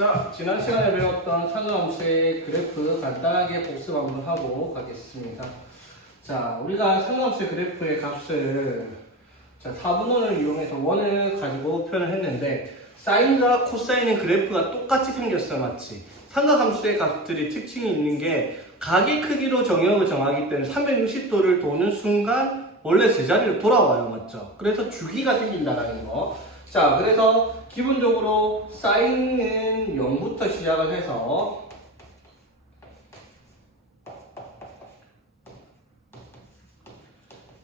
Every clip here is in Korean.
자, 지난 시간에 배웠던 상관함수의 그래프 간단하게 복습 한번 하고 가겠습니다. 자, 우리가 상관함수의 그래프의 값을 4분원을 이용해서 원을 가지고 표현을 했는데 사인과 코사인의 그래프가 똑같이 생겼어, 맞지? 삼각함수의 값들이 특징이 있는 게 각의 크기로 정역을 정하기 때문에 360도를 도는 순간 원래 제자리로 돌아와요, 맞죠? 그래서 주기가 생긴다는 거. 자, 그래서 기본적으로 사인은 0부터 시작을 해서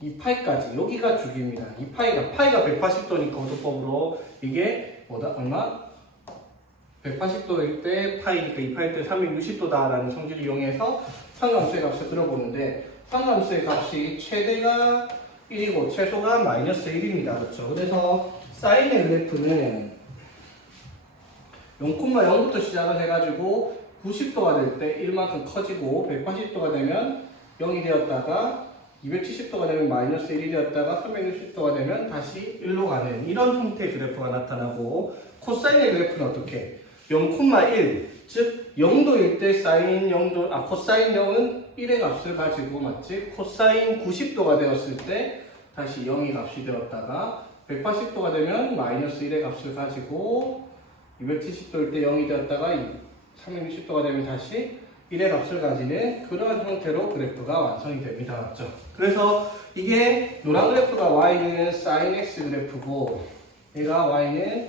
이 파이까지, 여기가 주기입니다. 이 파이가 180도니까 오도법으로 이게 뭐다? 얼마? 180도일 때 파이니까 이 파이 때 360도다라는 성질을 이용해서 상관함수의 값을 들어보는데 상관함수의 값이 최대가 1이고 최소가 마이너스 1입니다. 그렇죠? 그래서 사인의 그래프는 0,0부터 시작을 해가지고 90도가 될 때 1만큼 커지고 180도가 되면 0이 되었다가 270도가 되면 마이너스 1이 되었다가 360도가 되면 다시 1로 가는 이런 형태의 그래프가 나타나고 코사인의 그래프는 어떻게? 0,1 즉 0도일 때 사인 0도 코사인 0은 1의 값을 가지고 맞지? 코사인 90도가 되었을 때 다시 0의 값이 되었다가 180도가 되면 마이너스 1의 값을 가지고 270도일 때 0이 되었다가 360도가 되면 다시 1의 값을 가지는 그러한 형태로 그래프가 완성이 됩니다. 맞죠? 그래서 이게 노란 그래프가 y는 sin x 그래프고 얘가 y는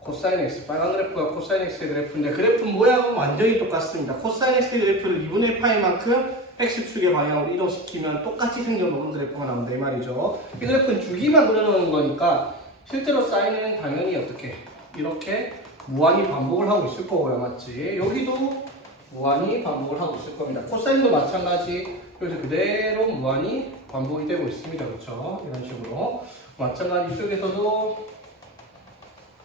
코사인 x, 빨간 그래프가 코사인 x 그래프인데 그래프 모양은 완전히 똑같습니다. 코사인 x 그래프를 2분의 파이만큼 x축의 방향으로 이동시키면 똑같이 생겨먹은 그래프가 나온다 이 말이죠. 이 그래프는 주기만 그려놓은 거니까 실제로 사인은 당연히 어떻게 이렇게 무한히 반복을 하고 있을 거고요. 맞지? 여기도 무한히 반복을 하고 있을 겁니다. 코사인도 마찬가지. 그래서 그대로 무한히 반복이 되고 있습니다. 그렇죠? 이런 식으로. 마찬가지 이쪽에서도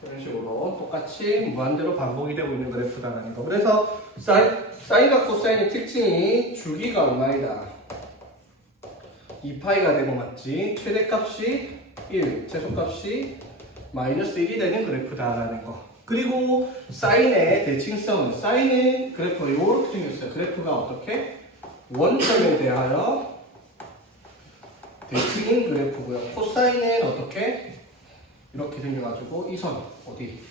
이런 식으로 똑같이 무한대로 반복이 되고 있는 그래프다라는 거. 그래서 사인과 코사인의 특징이 주기가 얼마이다. 2파이가 되고 맞지? 최대값이 1, 최소값이 마이너스 1이 되는 그래프다라는 거. 그리고 사인의 대칭성은 사인의 그래프가 이렇게 생겼어요. 그래프가 어떻게? 원점에 대하여 대칭인 그래프고요. 코사인은 어떻게? 이렇게 생겨가지고 이 선 어디?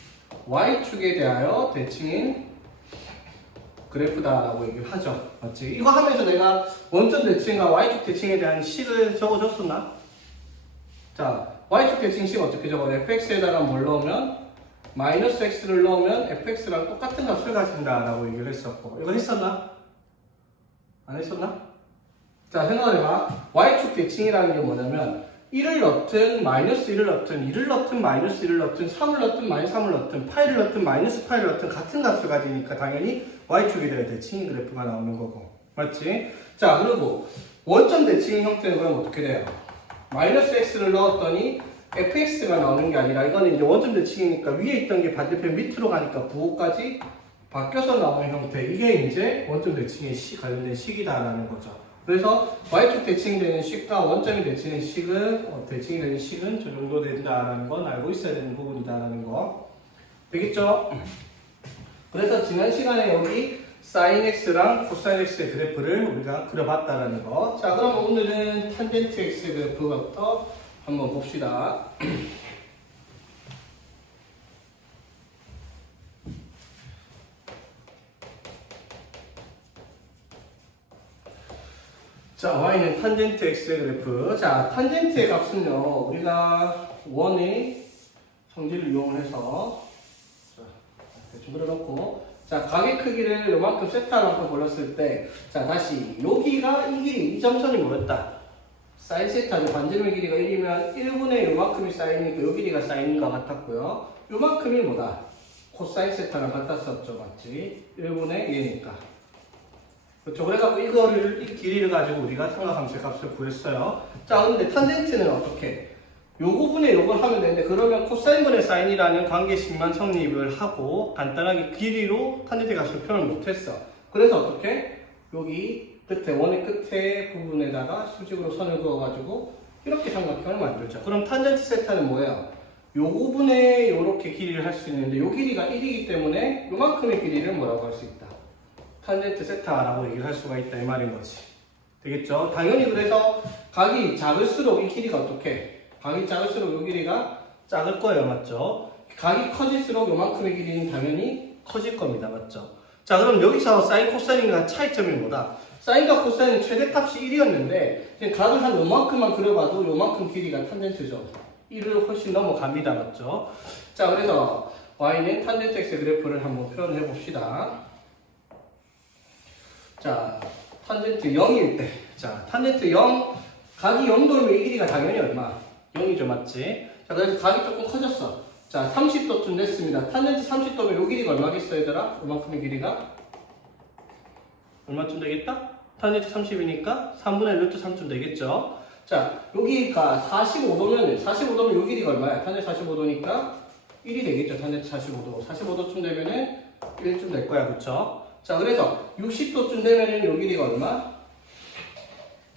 y축에 대하여 대칭인 그래프다라고 얘기를 하죠. 맞지? 이거 하면서 내가 원점 대칭과 y축 대칭에 대한 식을 적어줬었나? 자, y축 대칭 식 어떻게 적어요? fx에다가 뭘 넣으면? 마이너스 x를 넣으면 fx랑 똑같은 값을 가진다라고 얘기를 했었고 이거 했었나? 안 했었나? 자, 생각을 해봐. y축 대칭이라는 게 뭐냐면 1을 넣든 마이너스 1을 넣든 2를 넣든 마이너스 1을 넣든 3을 넣든 마이너스 3을 넣든 파이를 넣든 마이너스 파이를 넣든 같은 값을 가지니까 당연히 y축에 대한 대칭인 그래프가 나오는 거고 맞지? 자, 그리고 원점 대칭 형태는 그럼 어떻게 돼요? 마이너스 x를 넣었더니 fx가 나오는 게 아니라 이거는 이제 원점 대칭이니까 위에 있던 게 반대편 밑으로 가니까 부호까지 바뀌어서 나오는 형태 이게 이제 원점 대칭에 관련된 식이다라는 거죠. 그래서 y축 대칭되는 식과 원점이 대칭되는 식은 저 정도 된다라는 건 알고 있어야 되는 부분이다라는 거 되겠죠? 그래서 지난 시간에 여기 sin x랑 cosine x의 그래프를 우리가 그려봤다라는 거. 자, 그럼 오늘은 탄젠트 x 그래프부터 한번 봅시다. 자, y는 탄젠트 x의 그래프. 자, 탄젠트의 값은요, 우리가 원의 성질을 이용해서 자, 대충 그려놓고 자, 각의 크기를 요만큼 세타할 만큼 벌렸을 때 자, 다시 여기가 이 길이, 이 점선이 뭐였다? 사인 세타죠. 반지름의 길이가 1이면 1분의 요만큼이 사인이니까 요 길이가 사인과 같았고요. 요만큼이 뭐다? 코사인 세타랑 같았었죠. 맞지? 1분의 1이니까. 그렇죠. 그래갖고 이 길이를 가지고 우리가 삼각함수의 값을 구했어요. 자, 근데 탄젠트는 어떻게? 요거분의 요걸 하면 되는데 그러면 코사인분의 사인이라는 관계식만 성립을 하고 간단하게 길이로 탄젠트 값을 표현을 못했어. 그래서 어떻게? 여기 끝에 원의 끝에 부분에다가 수직으로 선을 그어가지고 이렇게 삼각형을 만들죠. 그럼 탄젠트 세타는 뭐예요? 요거분의 요렇게 길이를 할 수 있는데 요 길이가 1이기 때문에 요만큼의 길이를 뭐라고 할 수 있다? 탄젠트 세타라고 얘기를 할 수가 있다 이 말인 거지. 되겠죠? 당연히 그래서 각이 작을수록 이 길이가 어떻게? 각이 작을수록 요 길이가 작을 거예요. 맞죠? 각이 커질수록 요만큼의 길이는 당연히 커질 겁니다. 맞죠? 자, 그럼 여기서 사인 코사인과 차이점이 뭐다? 사인과 코사인은 최대값이 1이었는데 각을 한 요만큼만 그려봐도 요만큼 길이가 탄젠트죠. 1을 훨씬 넘어갑니다. 맞죠? 자, 그래서 y는 탄젠트 x의 그래프를 한번 표현해 봅시다. 자, 탄젠트 0일 때, 자, 탄젠트 0, 각이 0도면 이 길이가 당연히 얼마? 0이죠, 맞지? 자, 그래서 각이 조금 커졌어. 자, 30도쯤 됐습니다. 탄젠트 30도면 요 길이가 얼마겠어, 얘들아? 요만큼의 길이가? 얼마쯤 되겠다? 탄젠트 30이니까 3분의 루트 3쯤 되겠죠? 자, 여기가 45도면 요 길이가 얼마야? 탄젠트 45도니까 1이 되겠죠, 탄젠트 45도. 45도쯤 되면은 1쯤 될 거야, 그쵸? 자, 그래서 60도쯤 되면은 요 길이가 얼마?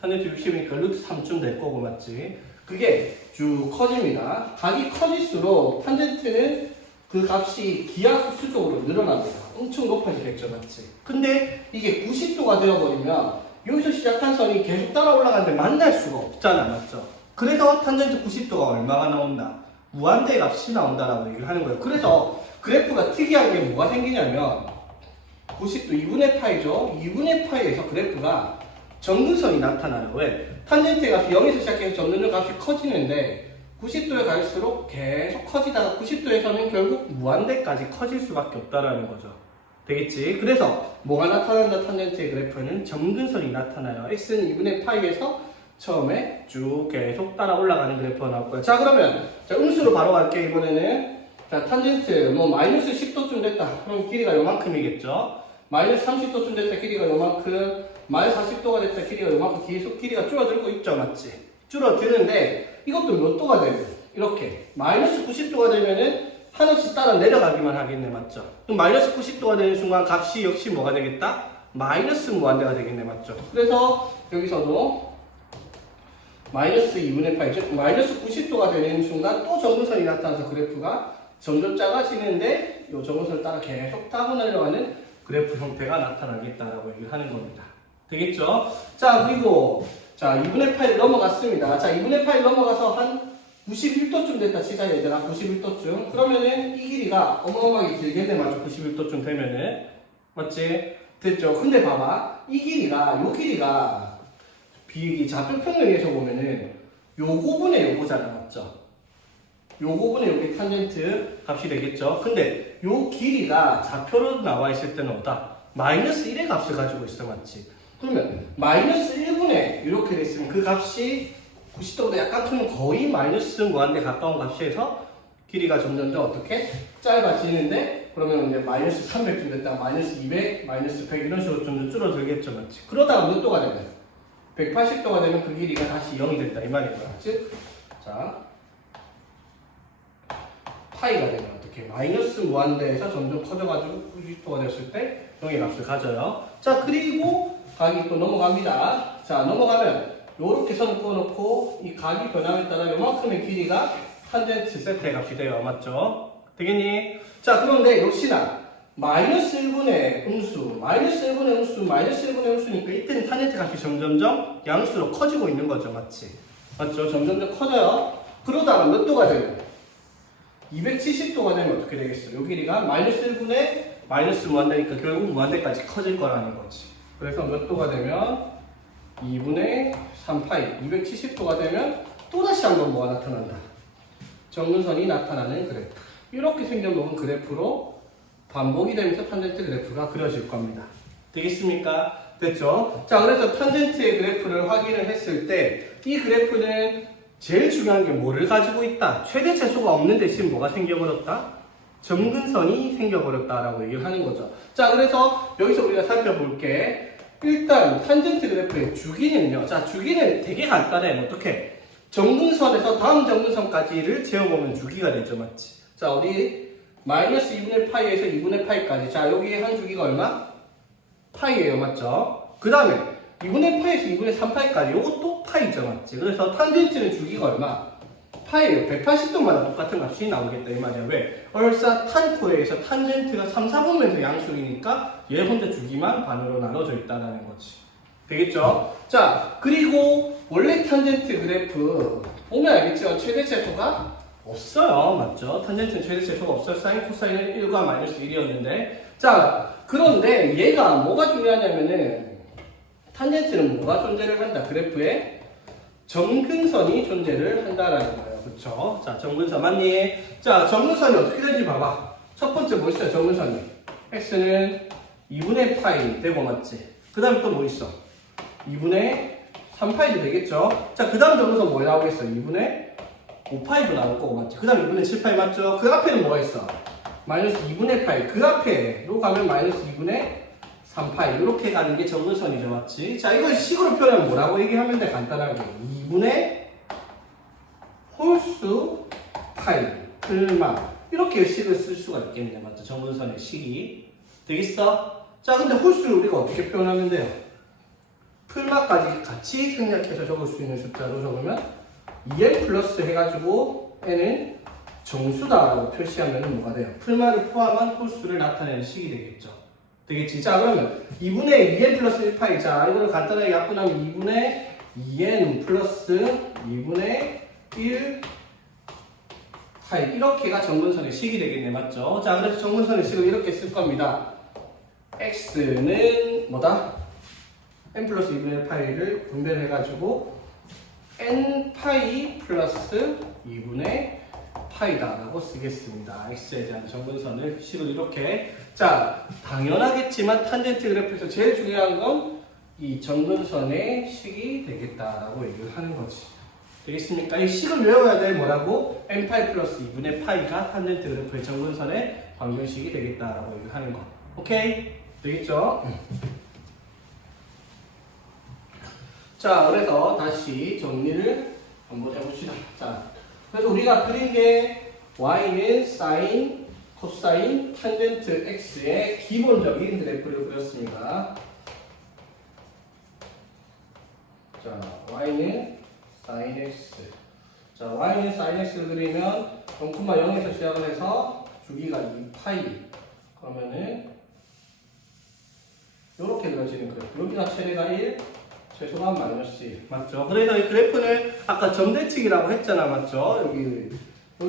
탄젠트 60이니까 루트 3쯤 될 거고, 맞지? 그게 쭉 커집니다. 각이 커질수록 탄젠트는 그 값이 기하급수적으로 늘어납니다. 엄청 높아지겠죠, 맞지? 근데 이게 90도가 되어버리면 여기서 시작한 선이 계속 따라 올라가는데 만날 수가 없잖아, 맞죠? 그래서 탄젠트 90도가 얼마가 나온다? 무한대 값이 나온다라고 얘기를 하는 거예요. 그래서 그래프가 특이한 게 뭐가 생기냐면 90도 2분의 파이죠? 2분의 파이에서 그래프가 점근선이 나타나요. 왜? 탄젠트 값이 0에서 시작해서 점근선 값이 커지는데 90도에 갈수록 계속 커지다가 90도에서는 결국 무한대까지 커질 수밖에 없다라는 거죠. 되겠지? 그래서 뭐가 나타난다? 탄젠트의 그래프는 점근선이 나타나요. x는 2분의 파이에서 처음에 쭉 계속 따라 올라가는 그래프가 나올 거예요. 자, 그러면 자, 음수로 바로 갈게요. 이번에는 자, 탄젠트 뭐 마이너스 10도쯤 됐다. 그럼 길이가 요만큼이겠죠? 마이너스 30도쯤 됐다. 길이가 요만큼. 마이너스 40도가 됐다. 길이가 요만큼. 계속 길이가 줄어들고 있죠. 맞지? 줄어드는데 이것도 몇 도가 되면 이렇게 마이너스 90도가 되면은 한없이 따라 내려가기만 하겠네. 맞죠? 그럼 마이너스 90도가 되는 순간 값이 역시 뭐가 되겠다? 마이너스 무한대가 되겠네. 맞죠? 그래서 여기서도 마이너스 2분의 8, 즉 마이너스 90도가 되는 순간 또 점근선이 나타나서 그래프가 점점 작아지는데 이 점근선을 따라 계속 타고 내려가는 그래프 형태가 나타나겠다라고 얘기를 하는 겁니다. 되겠죠? 자, 그리고 자 2분의 8 넘어갔습니다. 자, 2분의 8 넘어가서 한 91도쯤 됐다 치자, 얘들아. 91도쯤. 그러면은 이 길이가 어마어마하게 길게 돼, 맞죠? 91도쯤 되면은. 맞지? 됐죠? 근데 봐봐. 이 길이가, 요 길이가 비행기 좌표평면에서 보면은 요거분의 요거잖아, 맞죠? 요거분의 요게 탄젠트 값이 되겠죠? 근데 요 길이가 좌표로 나와 있을 때는 어디다? 마이너스 1의 값을 가지고 있어, 맞지? 그러면 마이너스 1분의 이렇게 됐으면 그 값이 90도보다 약간 크면 거의 마이너스 무한대 가까운 값이어서 길이가 점점 더 어떻게? 짧아지는데 그러면 이제 마이너스 300쯤 됐다가 마이너스 200, 마이너스 100 이런 식으로 점점 줄어들겠죠, 맞지? 그러다가 몇 도가 되면 180도가 되면 그 길이가 다시 0이 된다 이 말인 거야, 즉, 자 파이가 되면 어떻게? 마이너스 무한대에서 점점 커져가지고 90도가 됐을 때 0의 값을 가져요. 자, 그리고 각이 또 넘어갑니다. 자, 넘어가면 요렇게 선을 그어놓고 이 각이 변함에 따라 요만큼의 길이가 탄젠트 세타의 값이 돼요. 맞죠? 되겠니? 자, 그런데 역시나 마이너스 1분의 음수, 마이너스 1분의 음수, 마이너스 1분의 음수니까 이때는 탄젠트 값이 점점점 양수로 커지고 있는 거죠. 맞지? 맞죠? 점점점 커져요. 그러다가 몇 도가 되면 270도가 되면 어떻게 되겠어? 요 길이가 마이너스 1분의 마이너스 무한대니까 결국 무한대까지 커질 거라는 거지. 그래서 몇 도가 되면 2분의 3파이 270도가 되면 또다시 한번 뭐가 나타난다? 점근선이 나타나는 그래프. 이렇게 생겨놓은 그래프로 반복이 되면서 탄젠트 그래프가 그려질 겁니다. 되겠습니까? 됐죠? 자, 그래서 탄젠트의 그래프를 확인을 했을 때 이 그래프는 제일 중요한 게 뭐를 가지고 있다? 최대 최소가 없는 대신 뭐가 생겨버렸다? 점근선이 생겨버렸다라고 얘기를 하는 거죠. 자, 그래서 여기서 우리가 살펴볼게. 일단 탄젠트 그래프의 주기는요. 자, 주기는 되게 간단해. 어떻게? 점근선에서 다음 점근선까지를 재어보면 주기가 되죠, 맞지? 자, 우리 마이너스 2분의 파이에서 2분의 파이까지. 자, 여기 한 주기가 얼마? 파이예요, 맞죠? 그 다음에 2분의 파이에서 2분의 3파이까지. 이것도 파이죠, 맞지? 그래서 탄젠트는 주기가 얼마? 파이예요. 180도마다 똑같은 값이 나오겠다 이 말이야. 왜? 얼싸 탄 코에서 탄젠트가 3, 4분면서 양수이니까 얘 혼자 주기만 반으로 나눠져 있다는 거지. 되겠죠? 자, 그리고 원래 탄젠트 그래프 보면 알겠죠? 최대 최소가 없어요. 맞죠? 탄젠트는 최대 최소가 없어요. 사인, 코사인은 1과 마이너스 1이었는데 자, 그런데 얘가 뭐가 중요하냐면은 탄젠트는 뭐가 존재를 한다? 그래프에 점근선이 존재를 한다라는 거예요. 그쵸? 자, 점근선 맞니? 자, 점근선이 어떻게 되는지 봐봐. 첫 번째 뭐 있어요? 점근선이. x는 2분의 파이 되고 맞지? 그 다음에 또 뭐 있어? 2분의 3파이도 되겠죠? 자, 그 다음 점근선 뭐 나오겠어? 2분의 5파이도 나올 거고 맞지? 그 다음에 2분의 7파이 맞죠? 그 앞에는 뭐가 있어? 마이너스 2분의 파이. 그 앞에로 가면 마이너스 2분의 3파이. 이렇게 가는 게 점근선이죠. 맞지? 자, 이걸 식으로 표현하면 뭐라고 얘기하면 돼? 간단하게. 2분의 홀수 파이. 풀마. 이렇게 식을 쓸 수가 있겠네. 맞죠? 점근선의 식이. 되겠어? 자, 근데 홀수를 우리가 어떻게 표현하면 돼요? 풀마까지 같이 생략해서 적을 수 있는 숫자로 적으면 2n 플러스 해가지고 n은 정수다라고 표시하면 뭐가 돼요? 풀마를 포함한 홀수를 나타내는 식이 되겠죠. 되겠지? 자, 그러면 2분의 2n 플러스 1파이. 자, 이거를 간단하게 약분하면 2분의 2n 플러스 2분의 1 파이. 이렇게가 정근선의 식이 되겠네. 맞죠? 자, 그래서 정근선의 식을 이렇게 쓸 겁니다. x는 뭐다? n 플러스 2분의 1파이를 분배해가지고 n 파이 플러스 2분의 파이다라고 쓰겠습니다. x에 대한 정근선을 식을 이렇게. 자, 당연하겠지만 탄젠트 그래프에서 제일 중요한 건 이 정근선의 식이 되겠다라고 얘기를 하는 거지. 되겠습니까? 이 식을 외워야 돼. 뭐라고? n파이 플러스 2분의 파이가 탄젠트 그래프의 정근선의 방정식이 되겠다라고 얘기를 하는 거. 오케이? 되겠죠? 자, 그래서 다시 정리를 한번 해봅시다. 자, 그래서 우리가 그린 게 y는 사인, 코사인, 탄젠트 x의 기본적인 그래프를 그렸습니다. 자, y는 사인 x. 자, y는 사인 x를 그리면 0,0에서 시작을 해서 주기가 2파이. 그러면은 이렇게 그려지는 그래프. 여기가 최대가 1, 최소가 마이너스 1. 맞죠? 그래서 이 그래프는 아까 점대칭이라고 했잖아. 맞죠? 여기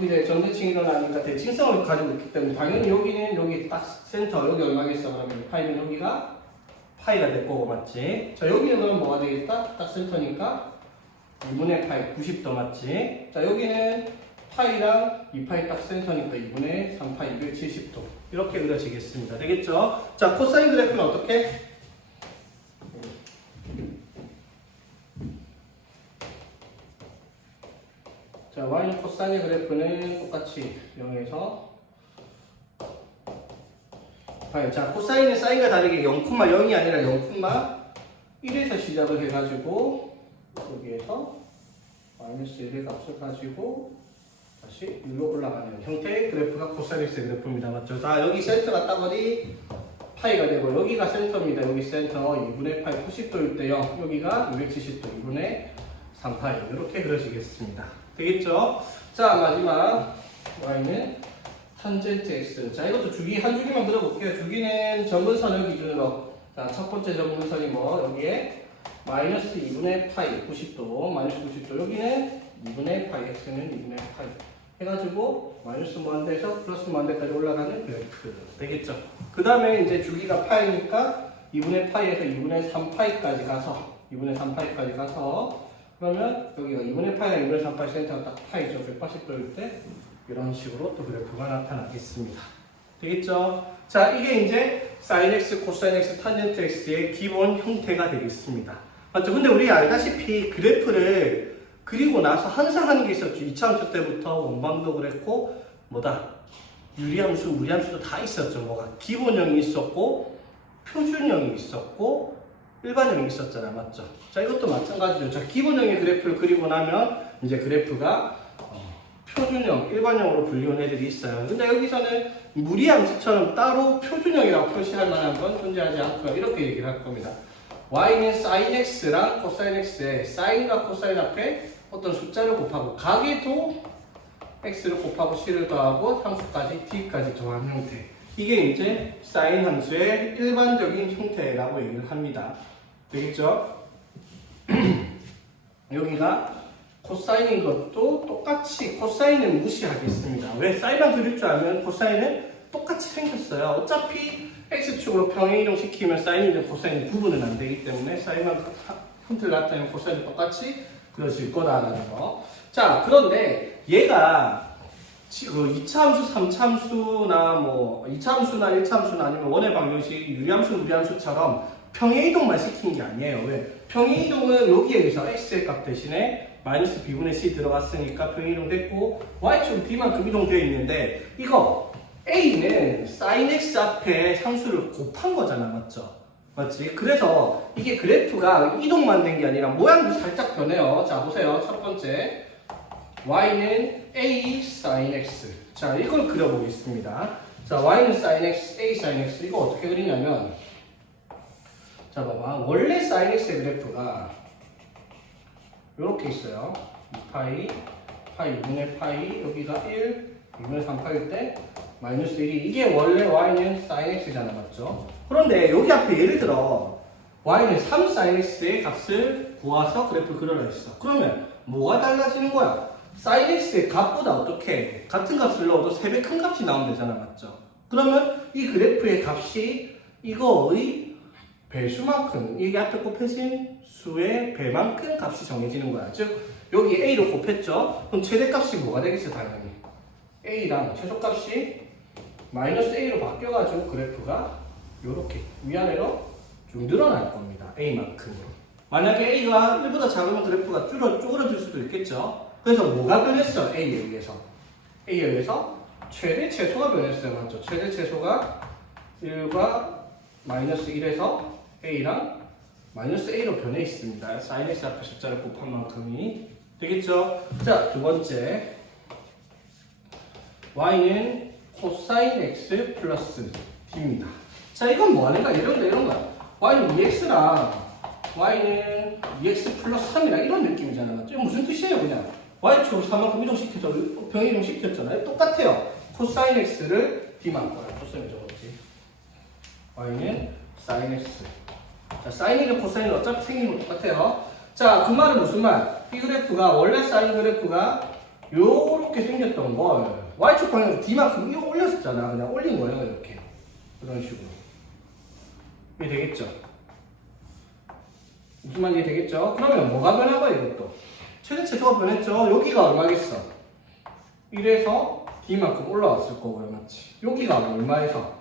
이제 점대칭이 일어나니까 대칭성을 가지고 있기 때문에 당연히 여기는 여기 딱 센터, 여기 얼마겠어? 그러면 파이는 여기가 파이가 될 거고, 맞지? 자, 여기는 그럼 뭐가 되겠다? 딱 센터니까 2분의 파이, 90도 맞지? 자, 여기는 파이랑 2파이 딱 센터니까 2분의 3파이, 270도. 이렇게 그려지겠습니다. 되겠죠? 자, 코사인 그래프는 어떻게? 자, y는 코사인의 그래프는 똑같이 0에서 자, 코사인은 사인과 다르게 0,0이 아니라 0,1에서 시작을 해가지고 여기에서 마이너스 1의 값을 가지고 다시 위로 올라가는 형태의 그래프가 코사인 x의 그래프입니다. 맞죠? 자, 여기 센터가 딱 어디? 파이가 되고 여기가 센터입니다. 여기 센터 2분의 파이 90도일 때 0, 여기가 270도 2분의 3파이. 이렇게 그려지겠습니다. 되겠죠? 자, 마지막 y는 탄젠트 x. 자, 이것도 주기 한 주기만 그려볼게요. 주기는 정근선을 기준으로. 자, 첫 번째 정근선이 뭐? 여기에 마이너스 2분의 파이 90도, 마이너스 90도. 여기는 2분의 파이, x는 2분의 파이. 해가지고 마이너스 무한대에서 플러스 무한대까지 올라가는 그래프. 되겠죠? 그 다음에 이제 주기가 파이니까 2분의 파이에서 2분의 3파이까지 가서 2분의 3파이까지 가서 그러면 여기가 2분의 파이가 2분의 3파이 센터가 딱 파이죠. 180도일 때 이런 식으로 또 그래프가 나타나겠습니다. 되겠죠? 자, 이게 이제 sin x, 코사인 x, 탄젠트 x의 기본 형태가 되겠습니다. 맞죠? 근데 우리 알다시피 그래프를 그리고 나서 항상 하는 게 있었죠. 이차함수 때부터 원방도 그랬고 뭐다? 유리함수, 무리함수도 다 있었죠. 뭐가? 기본형이 있었고 표준형이 있었고 일반형이 있었잖아. 맞죠? 자, 이것도 마찬가지죠. 자, 기본형의 그래프를 그리고 나면 이제 그래프가 표준형, 일반형으로 불리운 애들이 있어요. 근데 여기서는 무리함수처럼 따로 표준형이라고 표시할 만한 건 존재하지 않고요. 이렇게 얘기를 할 겁니다. y는 sin x랑 코사인 x에 사인과 코사인 앞에 어떤 숫자를 곱하고 각에도 x를 곱하고 c를 더하고 함수까지 d까지 더한 형태. 이게 이제 사인 함수의 일반적인 형태라고 얘기를 합니다. 되겠죠? 여기가 코사인인 것도 똑같이 코사인은 무시하겠습니다. 왜? 사인만 그릴 줄 알면 코사인은 똑같이 생겼어요. 어차피 x축으로 평행이동 시키면 사인이든 코사인이 구분은 안 되기 때문에 사인만 형태를 나타내면 코사인이 똑같이 그려질 거다라는 거. 자, 그런데 얘가 그 2차 함수, 3차 함수나 뭐 2차 함수나 1차 함수나 아니면 원의 방정식, 유리함수, 무리함수처럼 평행이동만 시킨 게 아니에요. 왜? 평행이동은 여기에 의해서 x의 값 대신에 마이너스 b분의 c 들어갔으니까 평행이동 됐고 y축 d만큼 이동되어 있는데 이거 a는 sin x 앞에 상수를 곱한 거잖아, 맞죠? 맞지? 그래서 이게 그래프가 이동만 된 게 아니라 모양도 살짝 변해요. 자, 보세요. 첫 번째 y는 a sin x. 자, 이걸 그려보겠습니다. 자, y는 sin x, a sin x. 이거 어떻게 그리냐면, 자, 봐봐. 원래 sin x의 그래프가 이렇게 있어요. 2파이, 파이 2분의 파이, 여기가 1, 2분의 3파일 때 마이너스 1이 이게 원래 y는 sin x잖아, 맞죠? 그런데 여기 앞에 예를 들어 y는 3 sin x의 값을 구해서 그래프를 그려라 했어. 그러면 뭐가 달라지는 거야? sin x의 값보다 어떻게 같은 값을 넣어도 3배 큰 값이 나오면 되잖아, 맞죠? 그러면 이 그래프의 값이 이거의 배수만큼, 이게 앞에 곱해진 수의 배만큼 값이 정해지는 거야. 즉 여기 a로 곱했죠? 그럼 최대값이 뭐가 되겠어? 당연히 a랑 최소값이 마이너스 a로 바뀌어가지고 그래프가 이렇게 위아래로 좀 늘어날 겁니다. a만큼. 만약에 a가 1보다 작으면 그래프가 쪼그라들 수도 있겠죠. 그래서 뭐가 변했어? a에 의해서. a에 의해서 최대 최소가 변했어요. 맞죠? 최대 최소가 1과 마이너스 1에서 a랑 마이너스 a로 변해 있습니다. sin x 앞에 숫자를 곱한 만큼이 되겠죠? 자, 두 번째 y는 코사인 x 플러스 d입니다. 자, 이건 뭐 하는가? 이런 거야. y는 2x랑 y는 2x 플러스 3이랑 이런 느낌이잖아. 맞죠? 무슨 뜻이에요? 그냥 y축으로 3만큼 이동시켜서 병이동 시켰잖아요. 똑같아요. 코사인 x를 d만 거야. 코사인 적었지. y는 sin x. 자, 사인이랑 코사인은 어차피 생긴 거 똑같아요. 자, 그 말은 무슨 말? 이 그래프가 원래 사인 그래프가 요렇게 생겼던 걸 y축 방향으로 d만큼 이거 올렸었잖아. 그냥 올린 거예요. 이렇게. 그런 식으로. 이게 되겠죠? 무슨 말인지 되겠죠? 그러면 뭐가 변한 거야, 이것도? 최대 최소가 변했죠? 여기가 얼마겠어? 1에서 d만큼 올라왔을 거고요. 맞지? 여기가 얼마에서?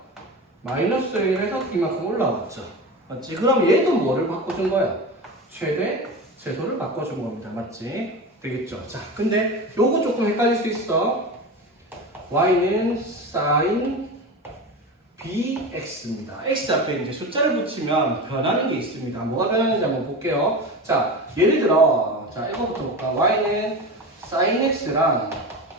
마이너스 1에서 d만큼 올라왔죠. 맞지? 그럼 얘도 뭐를 바꿔준 거야? 최대 최소를 바꿔준 겁니다. 맞지? 되겠죠? 자, 근데 요거 조금 헷갈릴 수 있어. y는 sin bx입니다. x 앞에 이제 숫자를 붙이면 변하는 게 있습니다. 뭐가 변하는지 한번 볼게요. 자, 예를 들어, 자, 이거부터 볼까? y는 sin x랑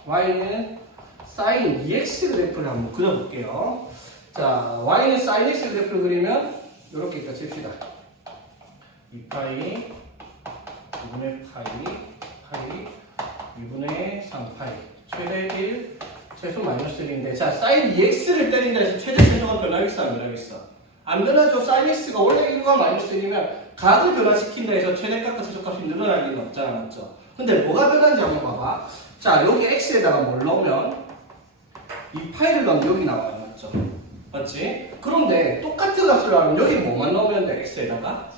y는 sin 2x 그래프를 한번 그려볼게요. 자, y는 sin x 그래프를 그리면 이렇게 있다 칩시다. 2파이 2분의 파이 2분의 3파이 최대 1 최소 마이너스 1인데, 자, sin 2x를 때린다 해서 최대 최소가 변하겠어, 안 변하겠어? 안 변하죠. sin x가 원래 1과 마이너스 1이면 각을 변화시킨다 해서 최대값과 최소값이 늘어날 리는 없잖아, 맞죠? 근데 뭐가 변하는지 한번 봐봐. 자, 여기 x에다가 뭘 넣으면 이 파이를 넣으면 여기 나와요, 맞죠? 맞지? 그런데 똑같은 값을 하면 여기 뭐만 넣으면 돼? x에다가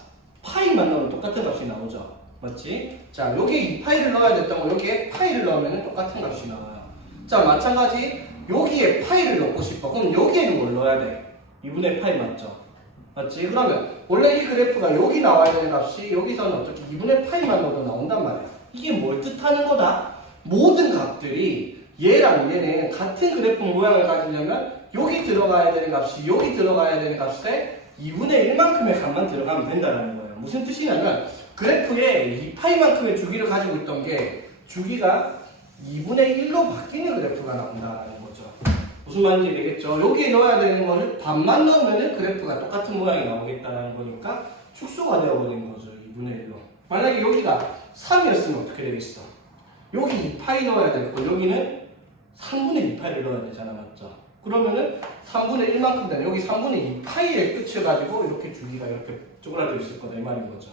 파이만 넣으면 똑같은 값이 나오죠, 맞지? 자, 여기에 2파이를 넣어야 됐다고 여기에 파이를 넣으면 똑같은 값이 나와요. 자, 마찬가지 여기에 파이를 넣고 싶어. 그럼 여기에는 뭘 넣어야 돼? 2분의 파이 맞죠? 맞지? 그러면 원래 이 그래프가 여기 나와야 되는 값이 여기서는 어떻게 2분의 파이만 넣어도 나온단 말이야. 이게 뭘 뜻하는 거다? 모든 값들이 얘랑 얘는 같은 그래프 모양을 가지려면 여기 들어가야 되는 값이 여기 들어가야 되는 값에 2분의 1만큼의 값만 들어가면 된다는 거예요. 무슨 뜻이냐면 그래프에 2파이만큼의 주기를 가지고 있던 게 주기가 2분의 1로 바뀌는 그래프가 나온다는 거죠. 무슨 말인지 되겠죠? 여기에 넣어야 되는 거를 반만 넣으면 그래프가 똑같은 모양이 나오겠다는 거니까 축소가 되어버린 거죠. 2분의 1로. 만약에 여기가 3이었으면 어떻게 되겠어? 여기 2파이 넣어야 되고 여기는 3분의 2파이를 넣어야 되잖아. 맞죠? 그러면은 3분의 1만큼 되는 여기 3분의 2파이에 끝을 가지고 이렇게 주기가 이렇게 쪼그라져 있을 거다 이 말인 거죠.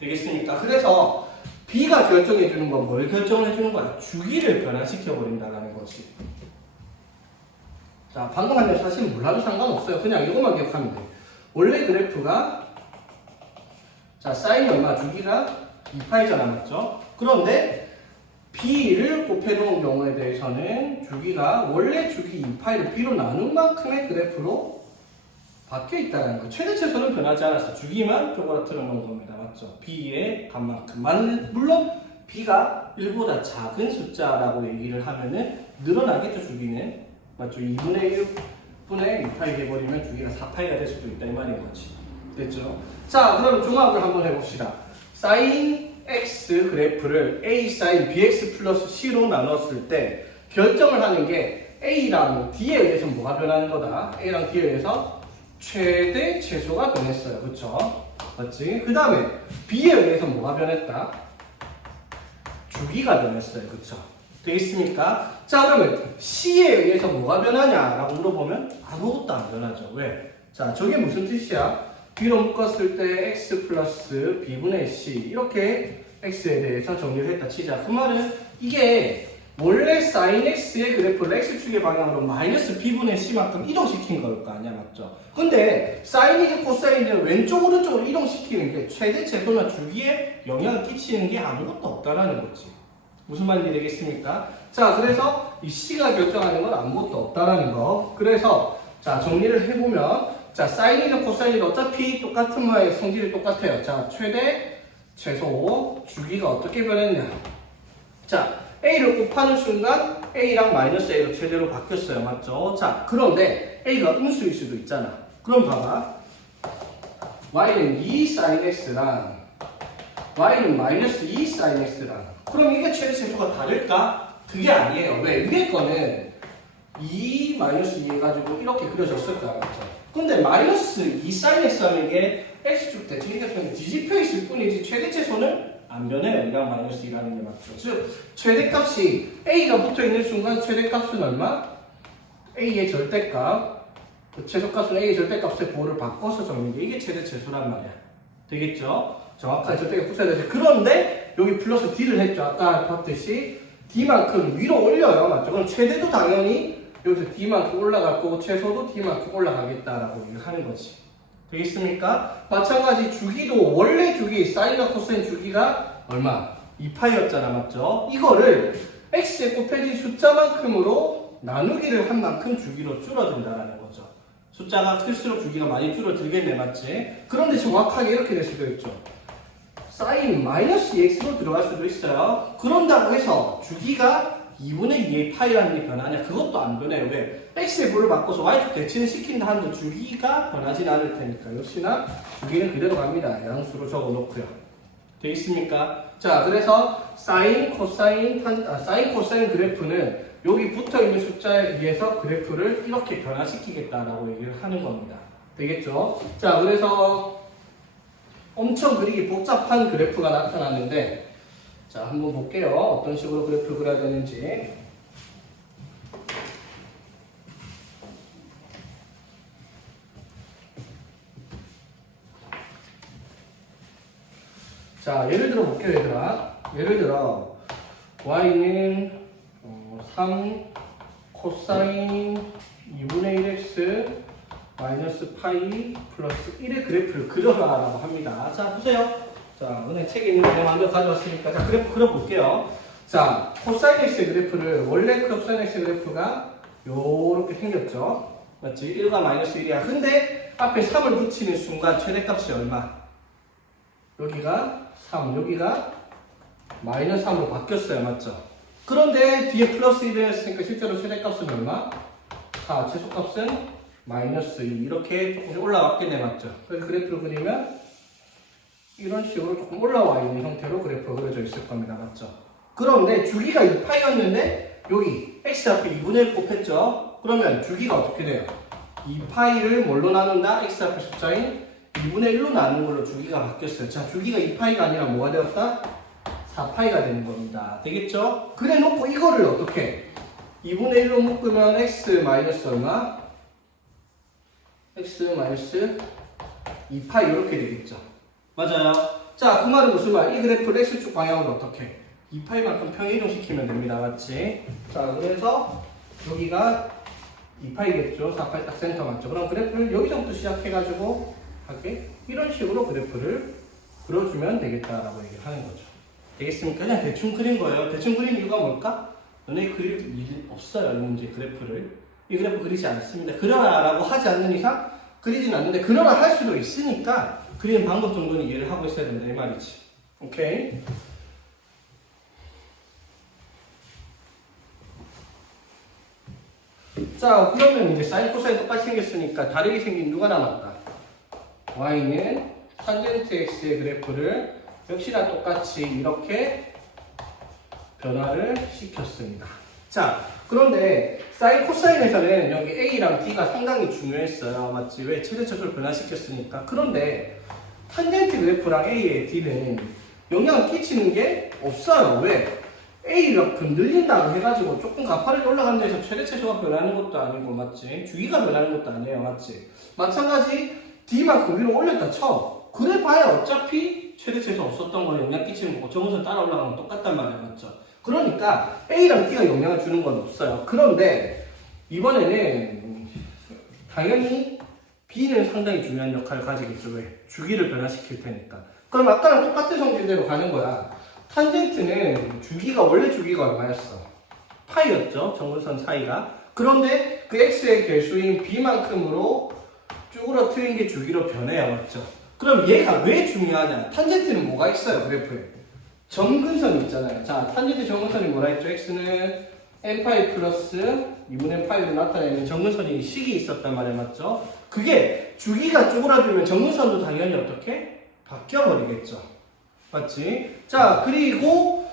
되겠습니까? 그래서 B가 결정해 주는 건 뭘 결정을 해주는 거야? 주기를 변화시켜 버린다라는 거지. 자, 방금 한 게 사실 몰라도 상관없어요. 그냥 이것만 기억하면 돼. 원래 그래프가 자 사인이 얼마? 주기가 2파이잖아. 맞죠? 그런데 B를 곱해놓은 경우에 대해서는 주기가 원래 주기 2파이를 B로 나눈 만큼의 그래프로 바뀌어 있다는 거. 최대 최소는 변하지 않았어. 주기만 쪼그라뜨려 놓은 겁니다. 맞죠? B의 값만큼. 물론 B가 1보다 작은 숫자라고 얘기를 하면은 늘어나겠죠. 주기는. 맞죠? 2분의 1분의 2파이 해버리면 주기가 4파이가 될 수도 있다 이 말인 거지. 됐죠? 자, 그럼 종합을 한번 해봅시다. 사인 X 그래프를 A 사인 BX 플러스 C로 나눴을 때 결정을 하는 게 A랑 D에 의해서 뭐가 변하는 거다. A랑 D에 의해서 최대 최소가 변했어요. 그쵸? 맞지? 그 다음에 B에 의해서 뭐가 변했다? 주기가 변했어요. 그쵸? 되겠습니까? 자, 그러면 C에 의해서 뭐가 변하냐라고 물어보면 아무것도 안 변하죠. 왜? 자, 저게 무슨 뜻이야? B로 묶었을 때 X 플러스 B분의 C 이렇게 X에 대해서 정리를 했다 치자. 그 말은 이게 원래 sin X의 그래프를 X축의 방향으로 마이너스 B분의 C만큼 이동시킨 걸 거 아니야. 맞죠? 근데 사인이든 코사인이든 왼쪽 오른쪽으로 이동시키는 게 최대 최소나 주기에 영향을 끼치는 게 아무것도 없다라는 거지. 무슨 말인지 되겠습니까? 자, 그래서 이 C가 결정하는 건 아무것도 없다라는 거. 그래서 자, 정리를 해보면 자, 사인이든 코사인이든 어차피 똑같은 모양의 성질이 똑같아요. 자, 최대, 최소, 주기가 어떻게 변했냐. 자, A를 곱하는 순간 A랑 마이너스 A로 최대로 바뀌었어요. 맞죠? 자, 그런데 A가 음수일 수도 있잖아. 그럼 봐봐. Y는 2 sin X랑 Y는 마이너스 2 sin X랑 그럼 이게 최대 최소가 다를까? 그게 아니에요. 왜? 위에 거는 2 마이너스 2 해가지고 이렇게 그려졌을 거야. 맞죠? 근데 마이너스 2 sin X 하는 게 X축 대칭이니까 뒤집혀 있을 뿐이지 최대 최소는 안 변해요. 2랑 마이너스 2라는 게 맞죠. 즉, 최대값이 A가 붙어있는 순간 최대값은 얼마? A의 절대값. 그 최소값은 A의 절대값의 보호를 바꿔서 적는 게 이게 최대 최소란 말이야. 되겠죠? 정확하게 절대값 붙여야 되지. 그런데 여기 플러스 D를 했죠. 아까 봤듯이 D만큼 위로 올려요. 맞죠? 그럼 최대도 당연히 여기서 D만큼 올라갈 거고 최소도 D만큼 올라가겠다라고 얘기를 하는 거지. 되겠습니까? 마찬가지 주기도 원래 주기 사인과 코사인 주기가 얼마? 2파이였잖아. 맞죠? 이거를 x에 곱해진 숫자만큼으로 나누기를 한 만큼 주기로 줄어든다는 거죠. 숫자가 클수록 주기가 많이 줄어들겠네. 맞지? 그런데 정확하게 이렇게 될 수도 있죠. 사인 마이너스 2x로 들어갈 수도 있어요. 그런다고 해서 주기가 2분의 2의 파이라는 게 변하냐? 그것도 안 변해요. 왜? x의 부를 바꿔서 y축 대칭을 시킨다 한들 주기가 변하진 않을 테니까 역시나 주기는 그대로 갑니다. 양수로 적어놓고요. 되겠습니까? 자, 그래서 사인, 코사인 그래프는 여기 붙어있는 숫자에 의해서 그래프를 이렇게 변화시키겠다라고 얘기를 하는 겁니다. 되겠죠? 자, 그래서 엄청 그리기 복잡한 그래프가 나타났는데 자, 한번 볼게요. 어떤 식으로 그래프를 그려야 되는지. 자, 예를 들어 볼게요, 얘들아. 예를 들어 y는 3 코사인 2분의 1x 마이너스 파이 플러스 1의 그래프를 그려라라고 합니다. 자, 보세요. 자, 은행 책에 있는 거 내가 만들어 가져왔으니까 자, 그래프 그려볼게요. 자, 코사인 X의 그래프를 원래 코사인 X의 그래프가 요렇게 생겼죠. 맞지? 1과 마이너스 1이야. 근데 앞에 3을 붙이는 순간 최대값이 얼마? 여기가 3, 여기가 마이너스 3으로 바뀌었어요. 맞죠? 그런데 뒤에 플러스 1을 했으니까 실제로 최대값은 얼마? 4, 최소값은 마이너스 2 이렇게 조금 올라왔겠네. 맞죠? 그래서 그래프를 그리면 이런 식으로 조금 올라와 있는 형태로 그래프가 그려져 있을 겁니다. 맞죠? 그런데 주기가 2파이였는데 여기 x 앞에 2분의 1 곱했죠? 그러면 주기가 어떻게 돼요? 2파이를 뭘로 나눈다? x 앞에 숫자인 2분의 1로 나눈 걸로 주기가 바뀌었어요. 자, 주기가 2파이가 아니라 뭐가 되었다? 4파이가 되는 겁니다. 되겠죠? 그래 놓고 이거를 어떻게 2분의 1로 묶으면 x 마이너스 얼마? x 마이너스 2파이 이렇게 되겠죠. 맞아요. 자, 그 말은 무슨 말? 이 그래프를 x축 방향으로 어떻게? 2파이만큼 평이동시키면 됩니다. 맞지? 자, 그래서 여기가 2파이겠죠. 4파이 딱 센터 맞죠? 그럼 그래프를 여기서부터 시작해가지고 하게 이런 식으로 그래프를 그려주면 되겠다라고 얘기를 하는 거죠. 되겠습니까? 그냥 대충 그린 거예요. 대충 그린 이유가 뭘까? 너네 그릴 일이 없어요. 이 문제 그래프를. 이 그래프 그리지 않습니다. 그려라라고 하지 않는 이상 그리진 않는데 그려라 할 수도 있으니까 그리는 방법 정도는 이해를 하고 있어야 된다 이 말이지. 오케이? 자, 그러면 이제 사인 코사인 똑같이 생겼으니까 다르게 생긴 누가 남았다? y는 탄젠트 x의 그래프를 역시나 똑같이 이렇게 변화를 시켰습니다. 자, 그런데 사인 코사인에서는 여기 a랑 d가 상당히 중요했어요. 맞지? 왜? 최대차수를 변화시켰으니까. 그런데 탄젠트 그래프랑 a의 d는 영향을 끼치는 게 없어요. 왜? A만큼 늘린다고 해가지고 조금 가파르게 올라가는 데서 최대차수가 변하는 것도 아니고 맞지? 주기가 변하는 것도 아니에요. 맞지? 마찬가지 D만큼 위로 올렸다 쳐. 그래 봐야 어차피 최대차수 없었던 거 영향 끼치는 거고 정선선 따라 올라가면 똑같단 말이야. 맞죠? 그러니까 A랑 D가 영향을 주는 건 없어요. 그런데 이번에는 당연히 B는 상당히 중요한 역할을 가지겠죠. 왜? 주기를 변화시킬 테니까. 그럼 아까랑 똑같은 성질대로 가는 거야. 탄젠트는 주기가 원래 주기가 얼마였어? 파이였죠. 정근선 사이가. 그런데 그 x의 개수인 b만큼으로 쭈그러뜨린 게 주기로 변해요. 맞죠? 그럼 얘가 왜 중요하냐? 탄젠트는 뭐가 있어요? 그래프에. 정근선이 있잖아요. 자, 탄젠트 정근선이 뭐라 했죠? x는 n파이 플러스 2분의 파이로 나타내는 정근선이 식이 있었단 말이에요. 맞죠? 그게 주기가 쭈그러들면 정근선도 당연히 어떻게? 바뀌어버리겠죠. 맞지? 자, 그리고